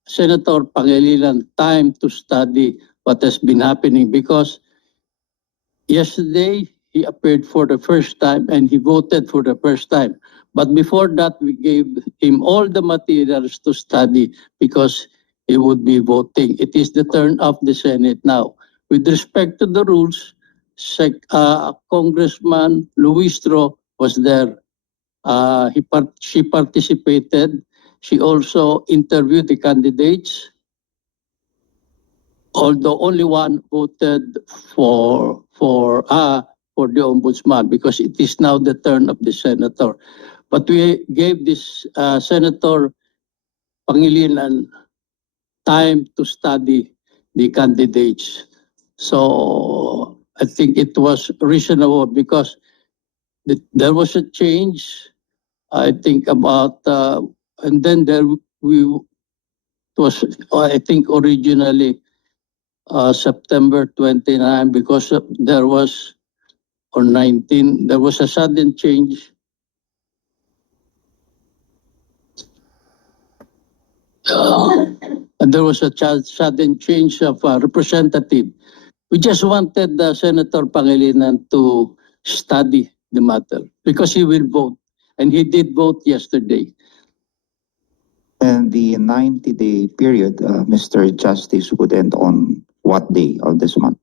Senator Pangilinan time to study what has been happening, because yesterday he appeared for the first time and he voted for the first time. But before that, we gave him all the materials to study because he would be voting. It is the turn of the Senate now. With respect to the rules, Congressman Luistro was there. She participated. She also interviewed the candidates, although only one voted for the ombudsman, because it is now the turn of the senator. But we gave this Senator Pangilinan time to study the candidates. So I think it was reasonable because there was a change, I think about, and then it was, I think originally September 29 because there was, or 19, there was a sudden change. And there was a sudden change of representative. We just wanted Senator Pangilinan to study the matter because he will vote. And he did vote yesterday. And the 90-day period, Mr. Justice, would end on what day of this month?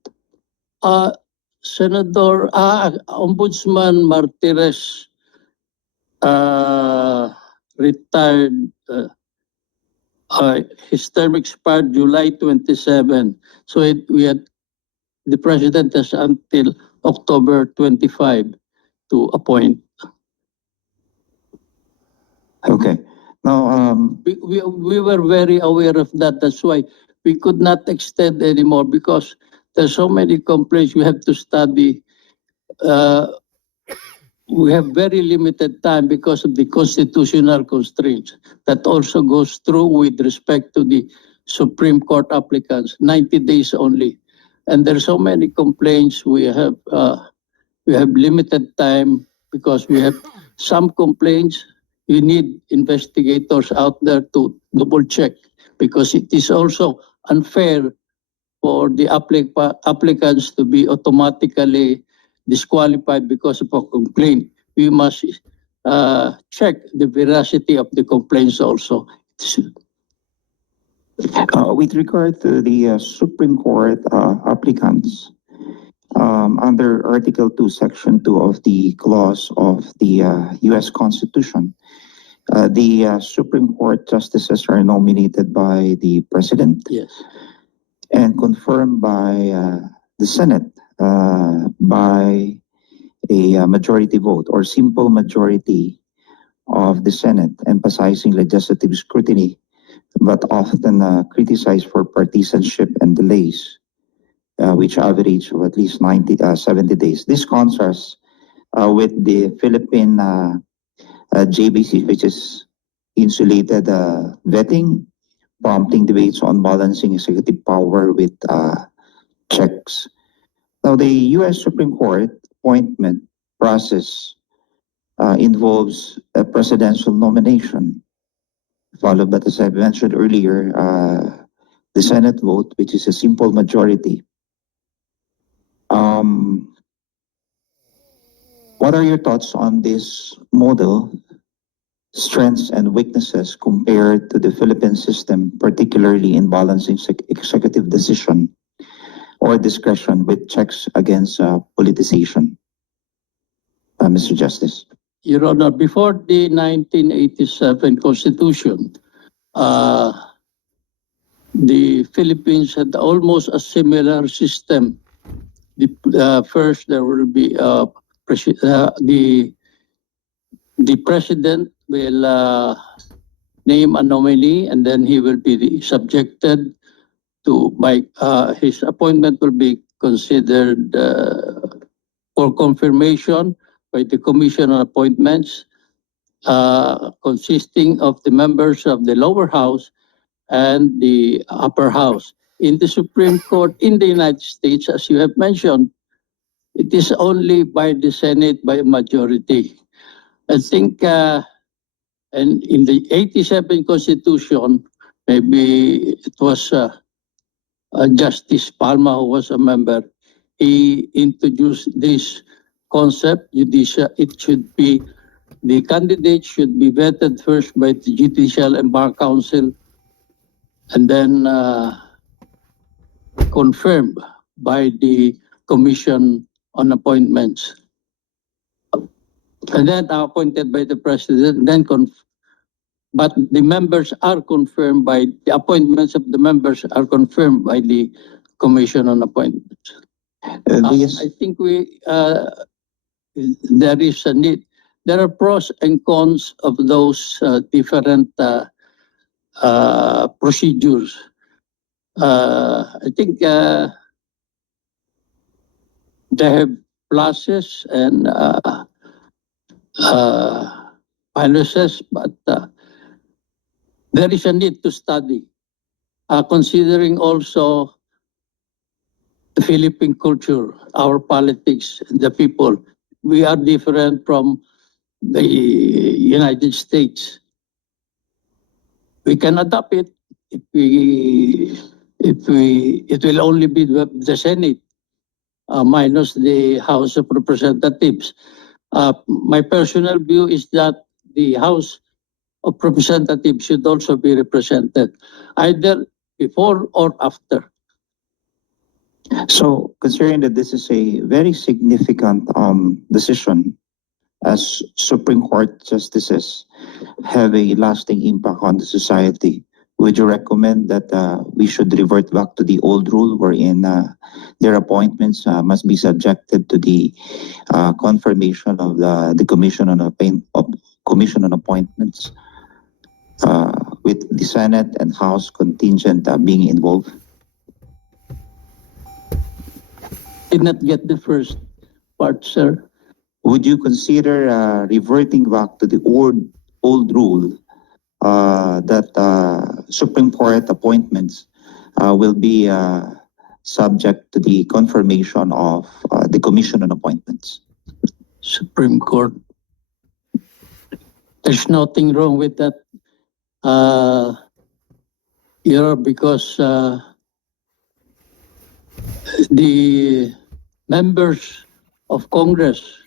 Ombudsman Martires retired. His term expired July 27. So the president has until October 25 to appoint. Okay. Now, We were very aware of that. That's why we could not extend anymore because there's so many complaints we have to study. We have very limited time because of the constitutional constraints. That also goes through with respect to the Supreme Court applicants, 90 days only. And there's so many complaints. We have limited time because we have some complaints. You need investigators out there to double check because it is also unfair for the applicants to be automatically disqualified because of a complaint. We must check the veracity of the complaints also. with regard to the Supreme Court applicants, under Article 2, Section 2 of the clause of the U.S. Constitution, the Supreme Court justices are nominated by the President Yes. and confirmed by the Senate by a majority vote or simple majority of the Senate, emphasizing legislative scrutiny, but often criticized for partisanship and delays, which average of at least 70 days. This contrasts with the Philippine JBC, which is insulated vetting, prompting debates on balancing executive power with checks. Now, the U.S. Supreme Court appointment process involves a presidential nomination, followed by, as I mentioned earlier, the Senate vote, which is a simple majority. What are your thoughts on this model, strengths and weaknesses compared to the Philippine system, particularly in balancing executive decision or discretion with checks against politicization? Mr. Justice. Your Honor, before the 1987 Constitution, the Philippines had almost a similar system. First, there will be the president will name a nominee, and then he will be subjected to his appointment will be considered for confirmation by the Commission on Appointments, consisting of the members of the lower house and the upper house. In the Supreme Court in the United States, as you have mentioned, it is only by the Senate by a majority. I think, and in the 87 Constitution, maybe it was Justice Palma who was a member. He introduced this concept. It should be the candidate should be vetted first by the Judicial and Bar Council, and then confirmed by the Commission on Appointments. And then appointed by the President, but the members are confirmed by, the appointments of the members are confirmed by the Commission on Appointments. I think there is a need. There are pros and cons of those different procedures. I think they have pluses and minuses, but there is a need to study, considering also the Philippine culture, our politics, the people. We are different from the United States. We can adopt it if it will only be the Senate minus the House of Representatives. My personal view is that the House of Representatives should also be represented, either before or after. So considering that this is a very significant decision, as Supreme Court justices have a lasting impact on the society, would you recommend that we should revert back to the old rule wherein their appointments must be subjected to the confirmation of the Commission on Appointments, with the Senate and House contingent being involved? Did not get the first part, sir. Would you consider reverting back to the old rule that Supreme Court appointments will be subject to the confirmation of the Commission on Appointments? Supreme Court. There's nothing wrong with that, because the members of Congress,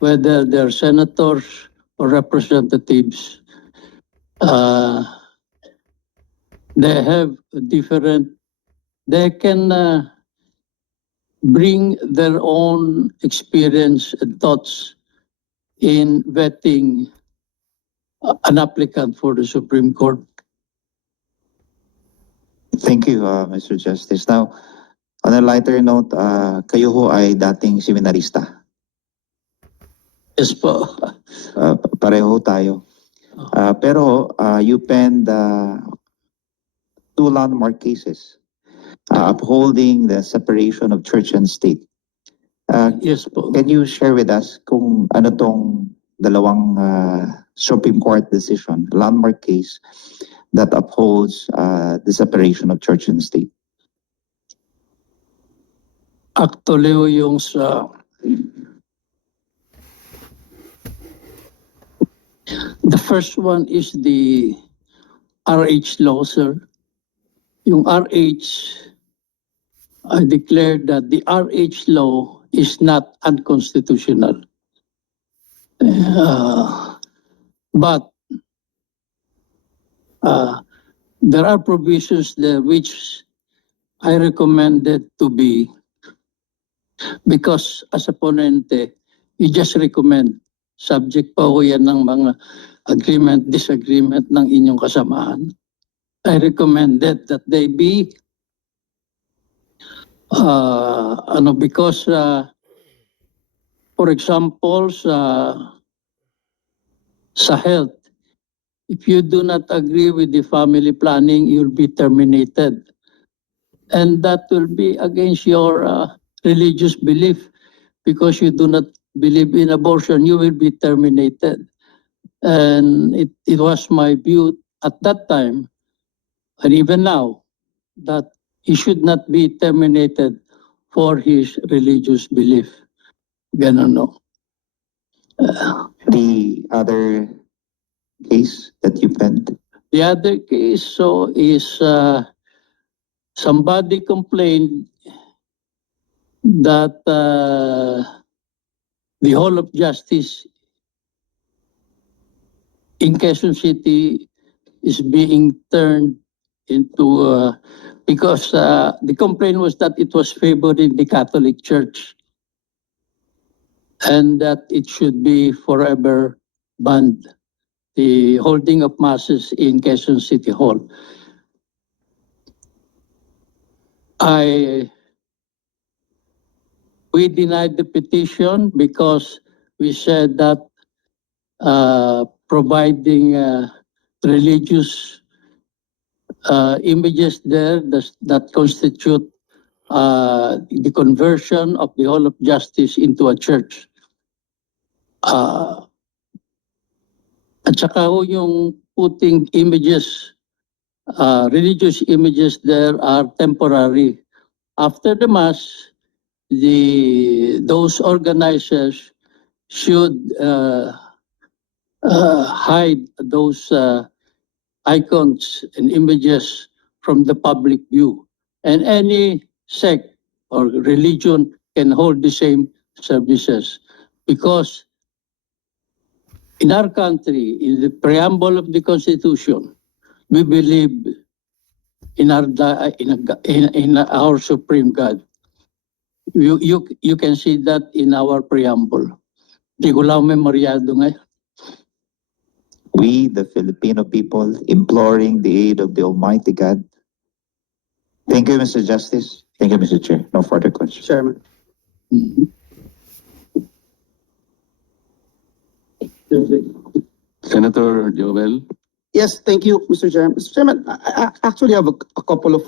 whether they're senators or representatives, they have different, they can bring their own experience and thoughts in vetting an applicant for the Supreme Court. Thank you, Mr. Justice. Now, on a lighter note, kayo ho ay dating seminarista. Yes po. Pareho tayo. Pero you penned two landmark cases upholding the separation of church and state. Yes po. Can you share with us kung ano tong dalawang Supreme Court decision, landmark case that upholds the separation of church and state? Actually, yung sa the first one is the RH law, sir. Yung RH, I declared that the RH law is not unconstitutional. But there are provisions there which I recommended to be, because as a ponente, you just recommend, subject pa ho yan ng mga agreement, disagreement ng inyong kasamahan. I recommended that they be, because, for example, sa health, if you do not agree with the family planning, you'll be terminated. And that will be against your religious belief, because you do not believe in abortion, you will be terminated. And it was my view at that time, and even now, that he should not be terminated for his religious belief. Ganun, no? The other case that you penned? The other case is somebody complained that the Hall of Justice in Quezon City is being turned into, because the complaint was that it was favoring the Catholic Church and that it should be forever banned, the holding of masses in Quezon City Hall. We denied the petition because we said that providing religious images there that constitute the conversion of the Hall of Justice into a church. At saka ho yung putting images, religious images there are temporary. After the Mass, those organizers should hide those icons and images from the public view. And any sect or religion can hold the same services. Because in our country, in the preamble of the Constitution, we believe in our supreme God. You can see that in our preamble. Di ko lang memoryado ngayon. We, the Filipino people, imploring the aid of the Almighty God. Thank you, Mr. Justice. Thank you, Mr. Chair. No further questions. Chairman. Senator Joel. Yes, thank you, Mr. Chairman. Mr. Chairman, I actually have a couple of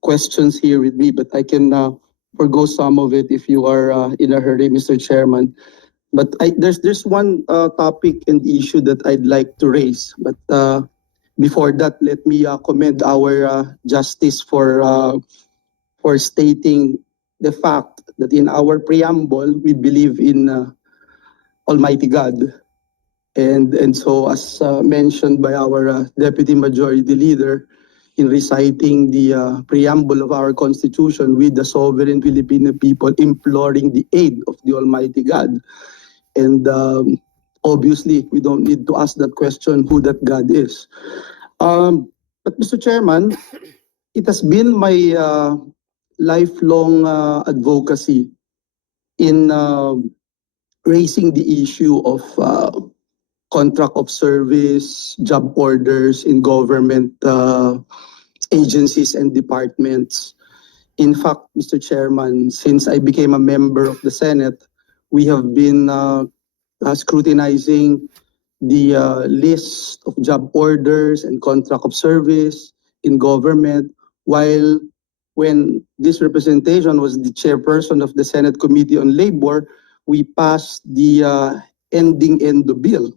questions here with me, but I can forgo some of it if you are in a hurry, Mr. Chairman. But there's one topic and issue that I'd like to raise. But before that, let me commend our justice for stating the fact that in our preamble we believe in Almighty God. And so, as mentioned by our Deputy Majority Leader, in reciting the preamble of our Constitution with the sovereign Filipino people imploring the aid of the Almighty God. And obviously, we don't need to ask that question who that God is. But Mr. Chairman, it has been my lifelong advocacy in raising the issue of contract of service, job orders in government agencies and departments. In fact, Mr. Chairman, since I became a member of the Senate, we have been scrutinizing the list of job orders and contract of service in government, while when this representation was the chairperson of the Senate Committee on Labor, we passed the ending ENDO bill.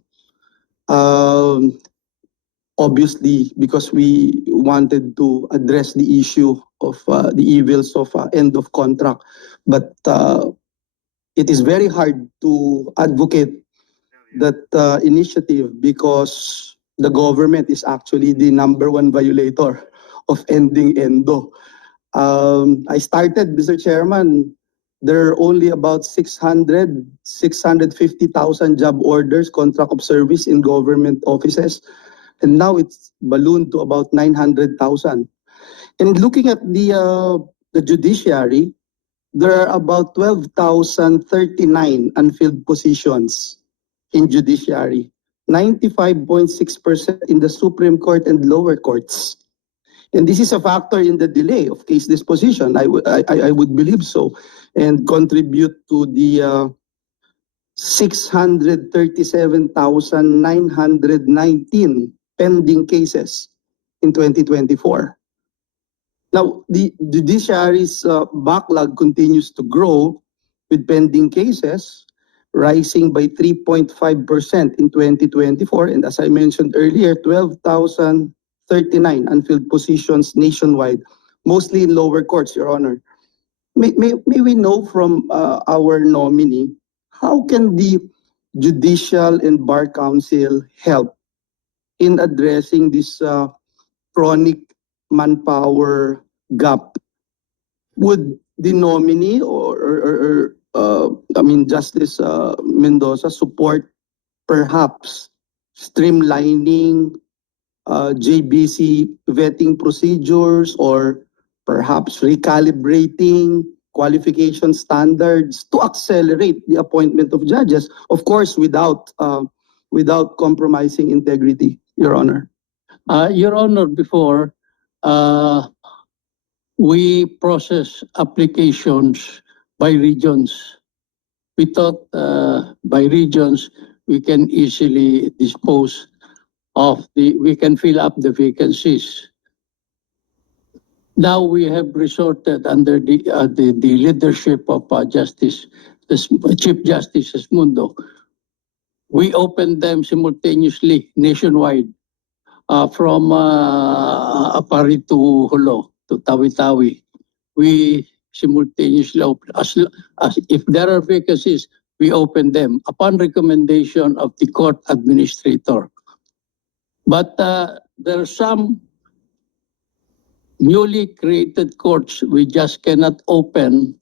Obviously, because we wanted to address the issue of the evils of end of contract. But it is very hard to advocate that initiative because the government is actually the #1 violator of ending ENDO. I started, Mr. Chairman, there are only about 650,000 job orders, contract of service in government offices. And now it's ballooned to about 900,000. And looking at the judiciary, there are about 12,039 unfilled positions in judiciary, 95.6% in the Supreme Court and lower courts. And this is a factor in the delay of case disposition. I would believe so, and contribute to the 637,919 pending cases in 2024. Now, the judiciary's backlog continues to grow with pending cases rising by 3.5% in 2024. And as I mentioned earlier, 12,039 unfilled positions nationwide, mostly in lower courts, Your Honor. May we know from our nominee, how can the Judicial and Bar Council help in addressing this chronic manpower gap? Would the nominee or Justice Mendoza support perhaps streamlining JBC vetting procedures, or perhaps recalibrating qualification standards to accelerate the appointment of judges, of course, without compromising integrity, Your Honor? Your Honor, before, we process applications by regions. We thought by regions, we can easily dispose of we can fill up the vacancies. Now we have resorted under the leadership of Chief Justice Esmundo. We opened them simultaneously nationwide from Apari to Holo to Tawi-Tawi. We simultaneously open as if there are vacancies, we open them upon recommendation of the court administrator. But there are some newly created courts we just cannot open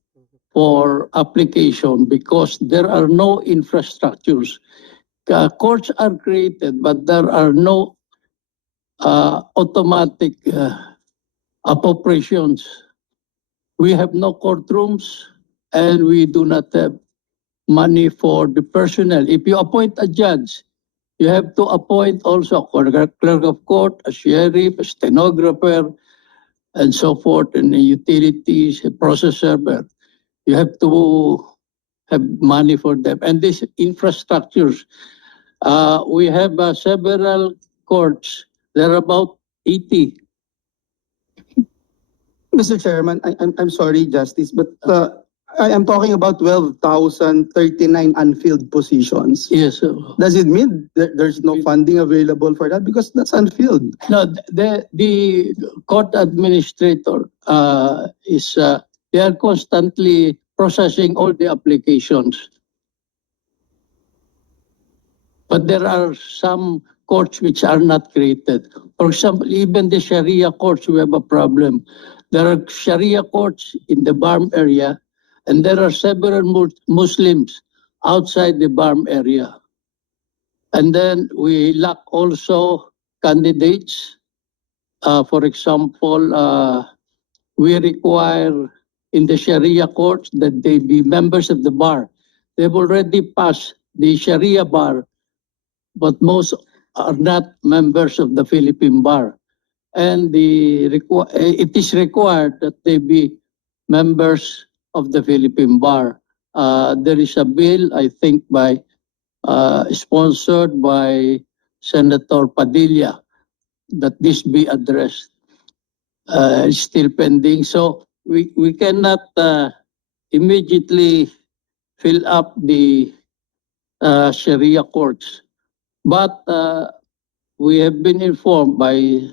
for application because there are no infrastructures. Courts are created, but there are no automatic appropriations. We have no courtrooms and we do not have money for the personnel. If you appoint a judge, you have to appoint also a clerk of court, a sheriff, a stenographer, and so forth, and the utilities, a process server. You have to have money for them. And these infrastructures, we have several courts. There are about 80. Mr. Chairman, I'm sorry, Justice, but I am talking about 12,039 unfilled positions. Yes. Does it mean there's no funding available for that? Because that's unfilled. No, the court administrator they are constantly processing all the applications. But there are some courts which are not created. For example, even the Sharia courts, we have a problem. There are Sharia courts in the Barm area, and there are several Muslims outside the Barm area. And then we lack also candidates. For example, we require in the Sharia courts that they be members of the bar. They've already passed the Sharia bar, but most are not members of the Philippine bar. And it is required that they be members of the Philippine bar. There is a bill, I think, sponsored by Senator Padilla, that this be addressed. It's still pending. So we cannot immediately fill up the Sharia courts. But we have been informed by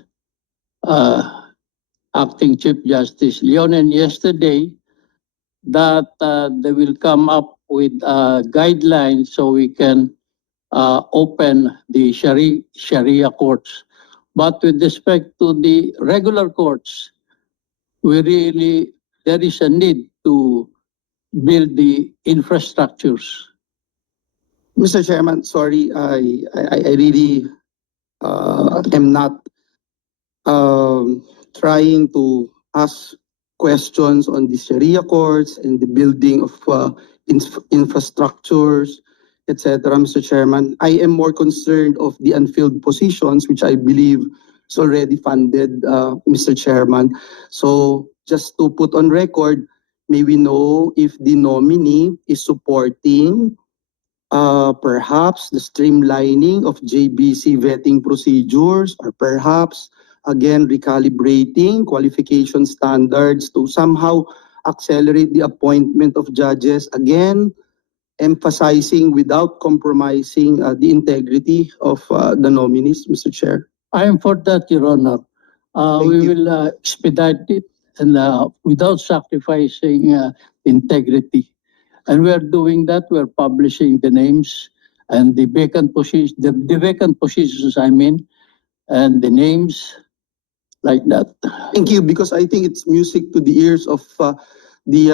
Acting Chief Justice Leonen yesterday that they will come up with guidelines so we can open the Sharia courts. But with respect to the regular courts, there is a need to build the infrastructures. Mr. Chairman, sorry, I really am not trying to ask questions on the Sharia courts and the building of infrastructures, etc., Mr. Chairman. I am more concerned of the unfilled positions, which I believe is already funded, Mr. Chairman. So just to put on record, may we know if the nominee is supporting perhaps the streamlining of JBC vetting procedures, or perhaps, again, recalibrating qualification standards to somehow accelerate the appointment of judges, again, emphasizing without compromising the integrity of the nominees, Mr. Chair. I am for that, Your Honor. We you. will expedite it and without sacrificing integrity. And we are doing that. We are publishing the names and the vacant positions, the vacant positions, I mean, and the names like that. Thank you, because I think it's music to the ears of the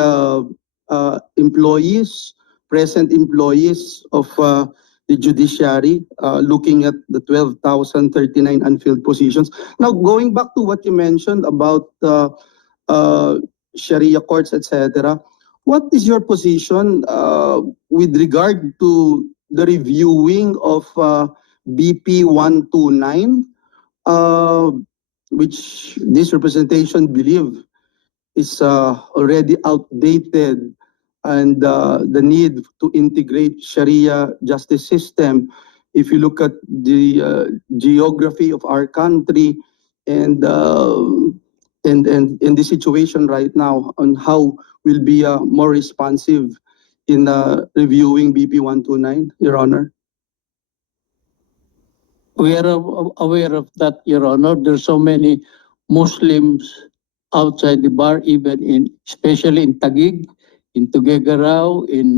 employees, present employees of the judiciary, looking at the 12,039 unfilled positions. Now, going back to what you mentioned about Sharia courts, etc., what is your position with regard to the reviewing of BP 129, which this representation believe is already outdated, and the need to integrate Sharia justice system? If you look at the geography of our country and in this situation right now on how we'll be more responsive in reviewing BP 129, Your Honor. We are aware of that, Your Honor. There's so many Muslims outside the bar, especially in Taguig, in Tuguegarao, in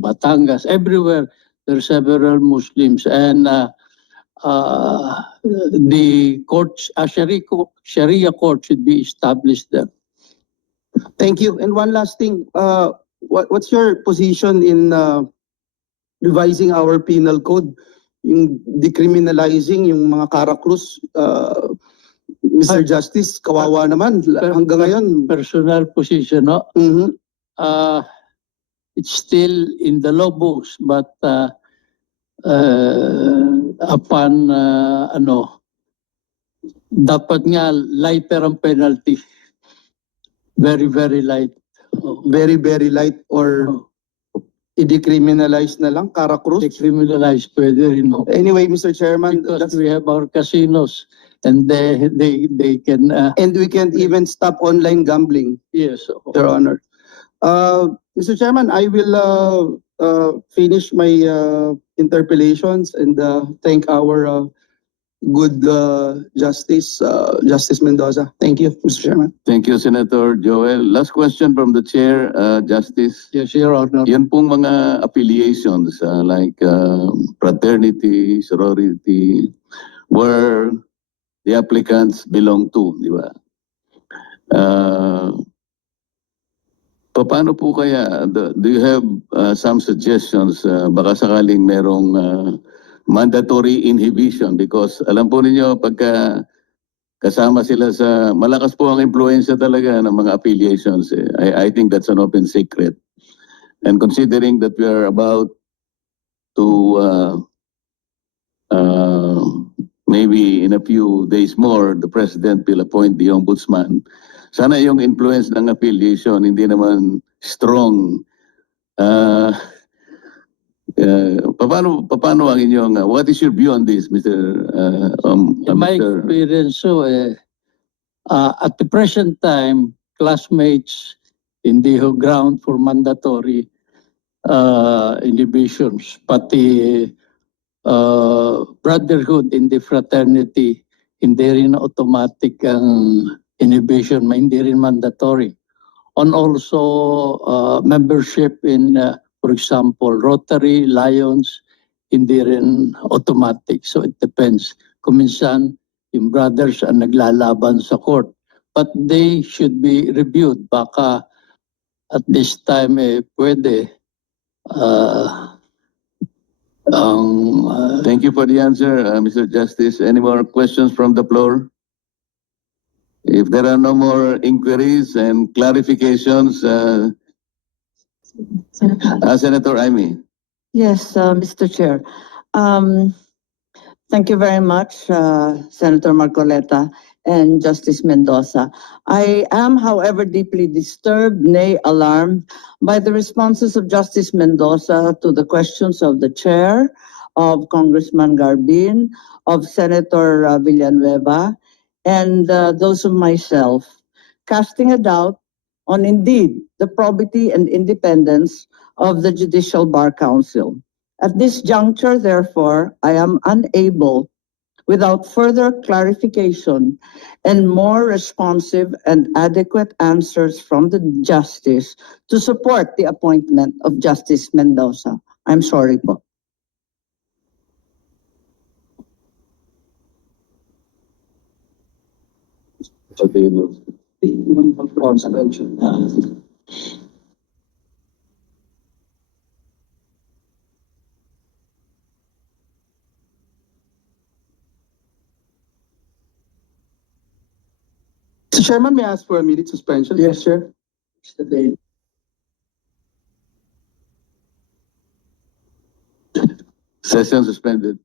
Batangas, everywhere. There are several Muslims, and the courts, Sharia court should be established there. Thank you. And one last thing, what's your position in revising our penal code, yung decriminalizing yung mga karakrus? Mr. Justice, kawawa naman hanggang ngayon. Personal position, no? Mhm. It's still in the law books, but upon dapat nga lighter ang penalty. Very, very light. Very, very light or i-decriminalize na lang, karakrus? Decriminalize pwede rin. No? Anyway, Mr. Chairman, Because we have our casinos and they can, and we can't even stop online gambling, yes. Your Honor. Mr. Chairman, I will finish my interpellations and thank our good Justice Mendoza. Thank you, Mr. Chairman. Thank you, Senator Joel. Last question from the Chair, Justice. Yes, Your Honor. Yan pong mga affiliations like fraternity, sorority, where the applicants belong to, di ba? Paano po kaya, do you have some suggestions, baka sakaling merong mandatory inhibition? Because alam po ninyo, pagka kasama sila sa, malakas po ang influensya talaga ng mga affiliations. I think that's an open secret. And considering that we are about to, maybe in a few days more, the President will appoint the Ombudsman. Sana yung influence ng affiliation, hindi naman strong. Paano ang inyong, what is your view on this, Mr. In my experience, at the present time, classmates in the ground for mandatory inhibitions, pati brotherhood in the fraternity, hindi rin automatic ang inhibition, hindi rin mandatory. On also membership in, for example, Rotary, Lions, hindi rin automatic. So it depends. Kuminsan, yung brothers ang naglalaban sa court. But they should be reviewed. Baka at this time, pwede. Thank you for the answer, Mr. Justice. Any more questions from the floor? If there are no more inquiries and clarifications, Senator Amy. Yes, Mr. Chair. Thank you very much, Senator Marcoleta and Justice Mendoza. I am, however, deeply disturbed, nay alarmed, by the responses of Justice Mendoza to the questions of the Chair, of Congressman Garbin, of Senator Villanueva, and those of myself, casting a doubt on indeed the probity and independence of the Judicial Bar Council. At this juncture, therefore, I am unable, without further clarification and more responsive and adequate answers from the Justice, to support the appointment of Justice Mendoza. I'm sorry po. Mr. Chairman, may I ask for a minute suspension? Yes, Chair. Session suspended.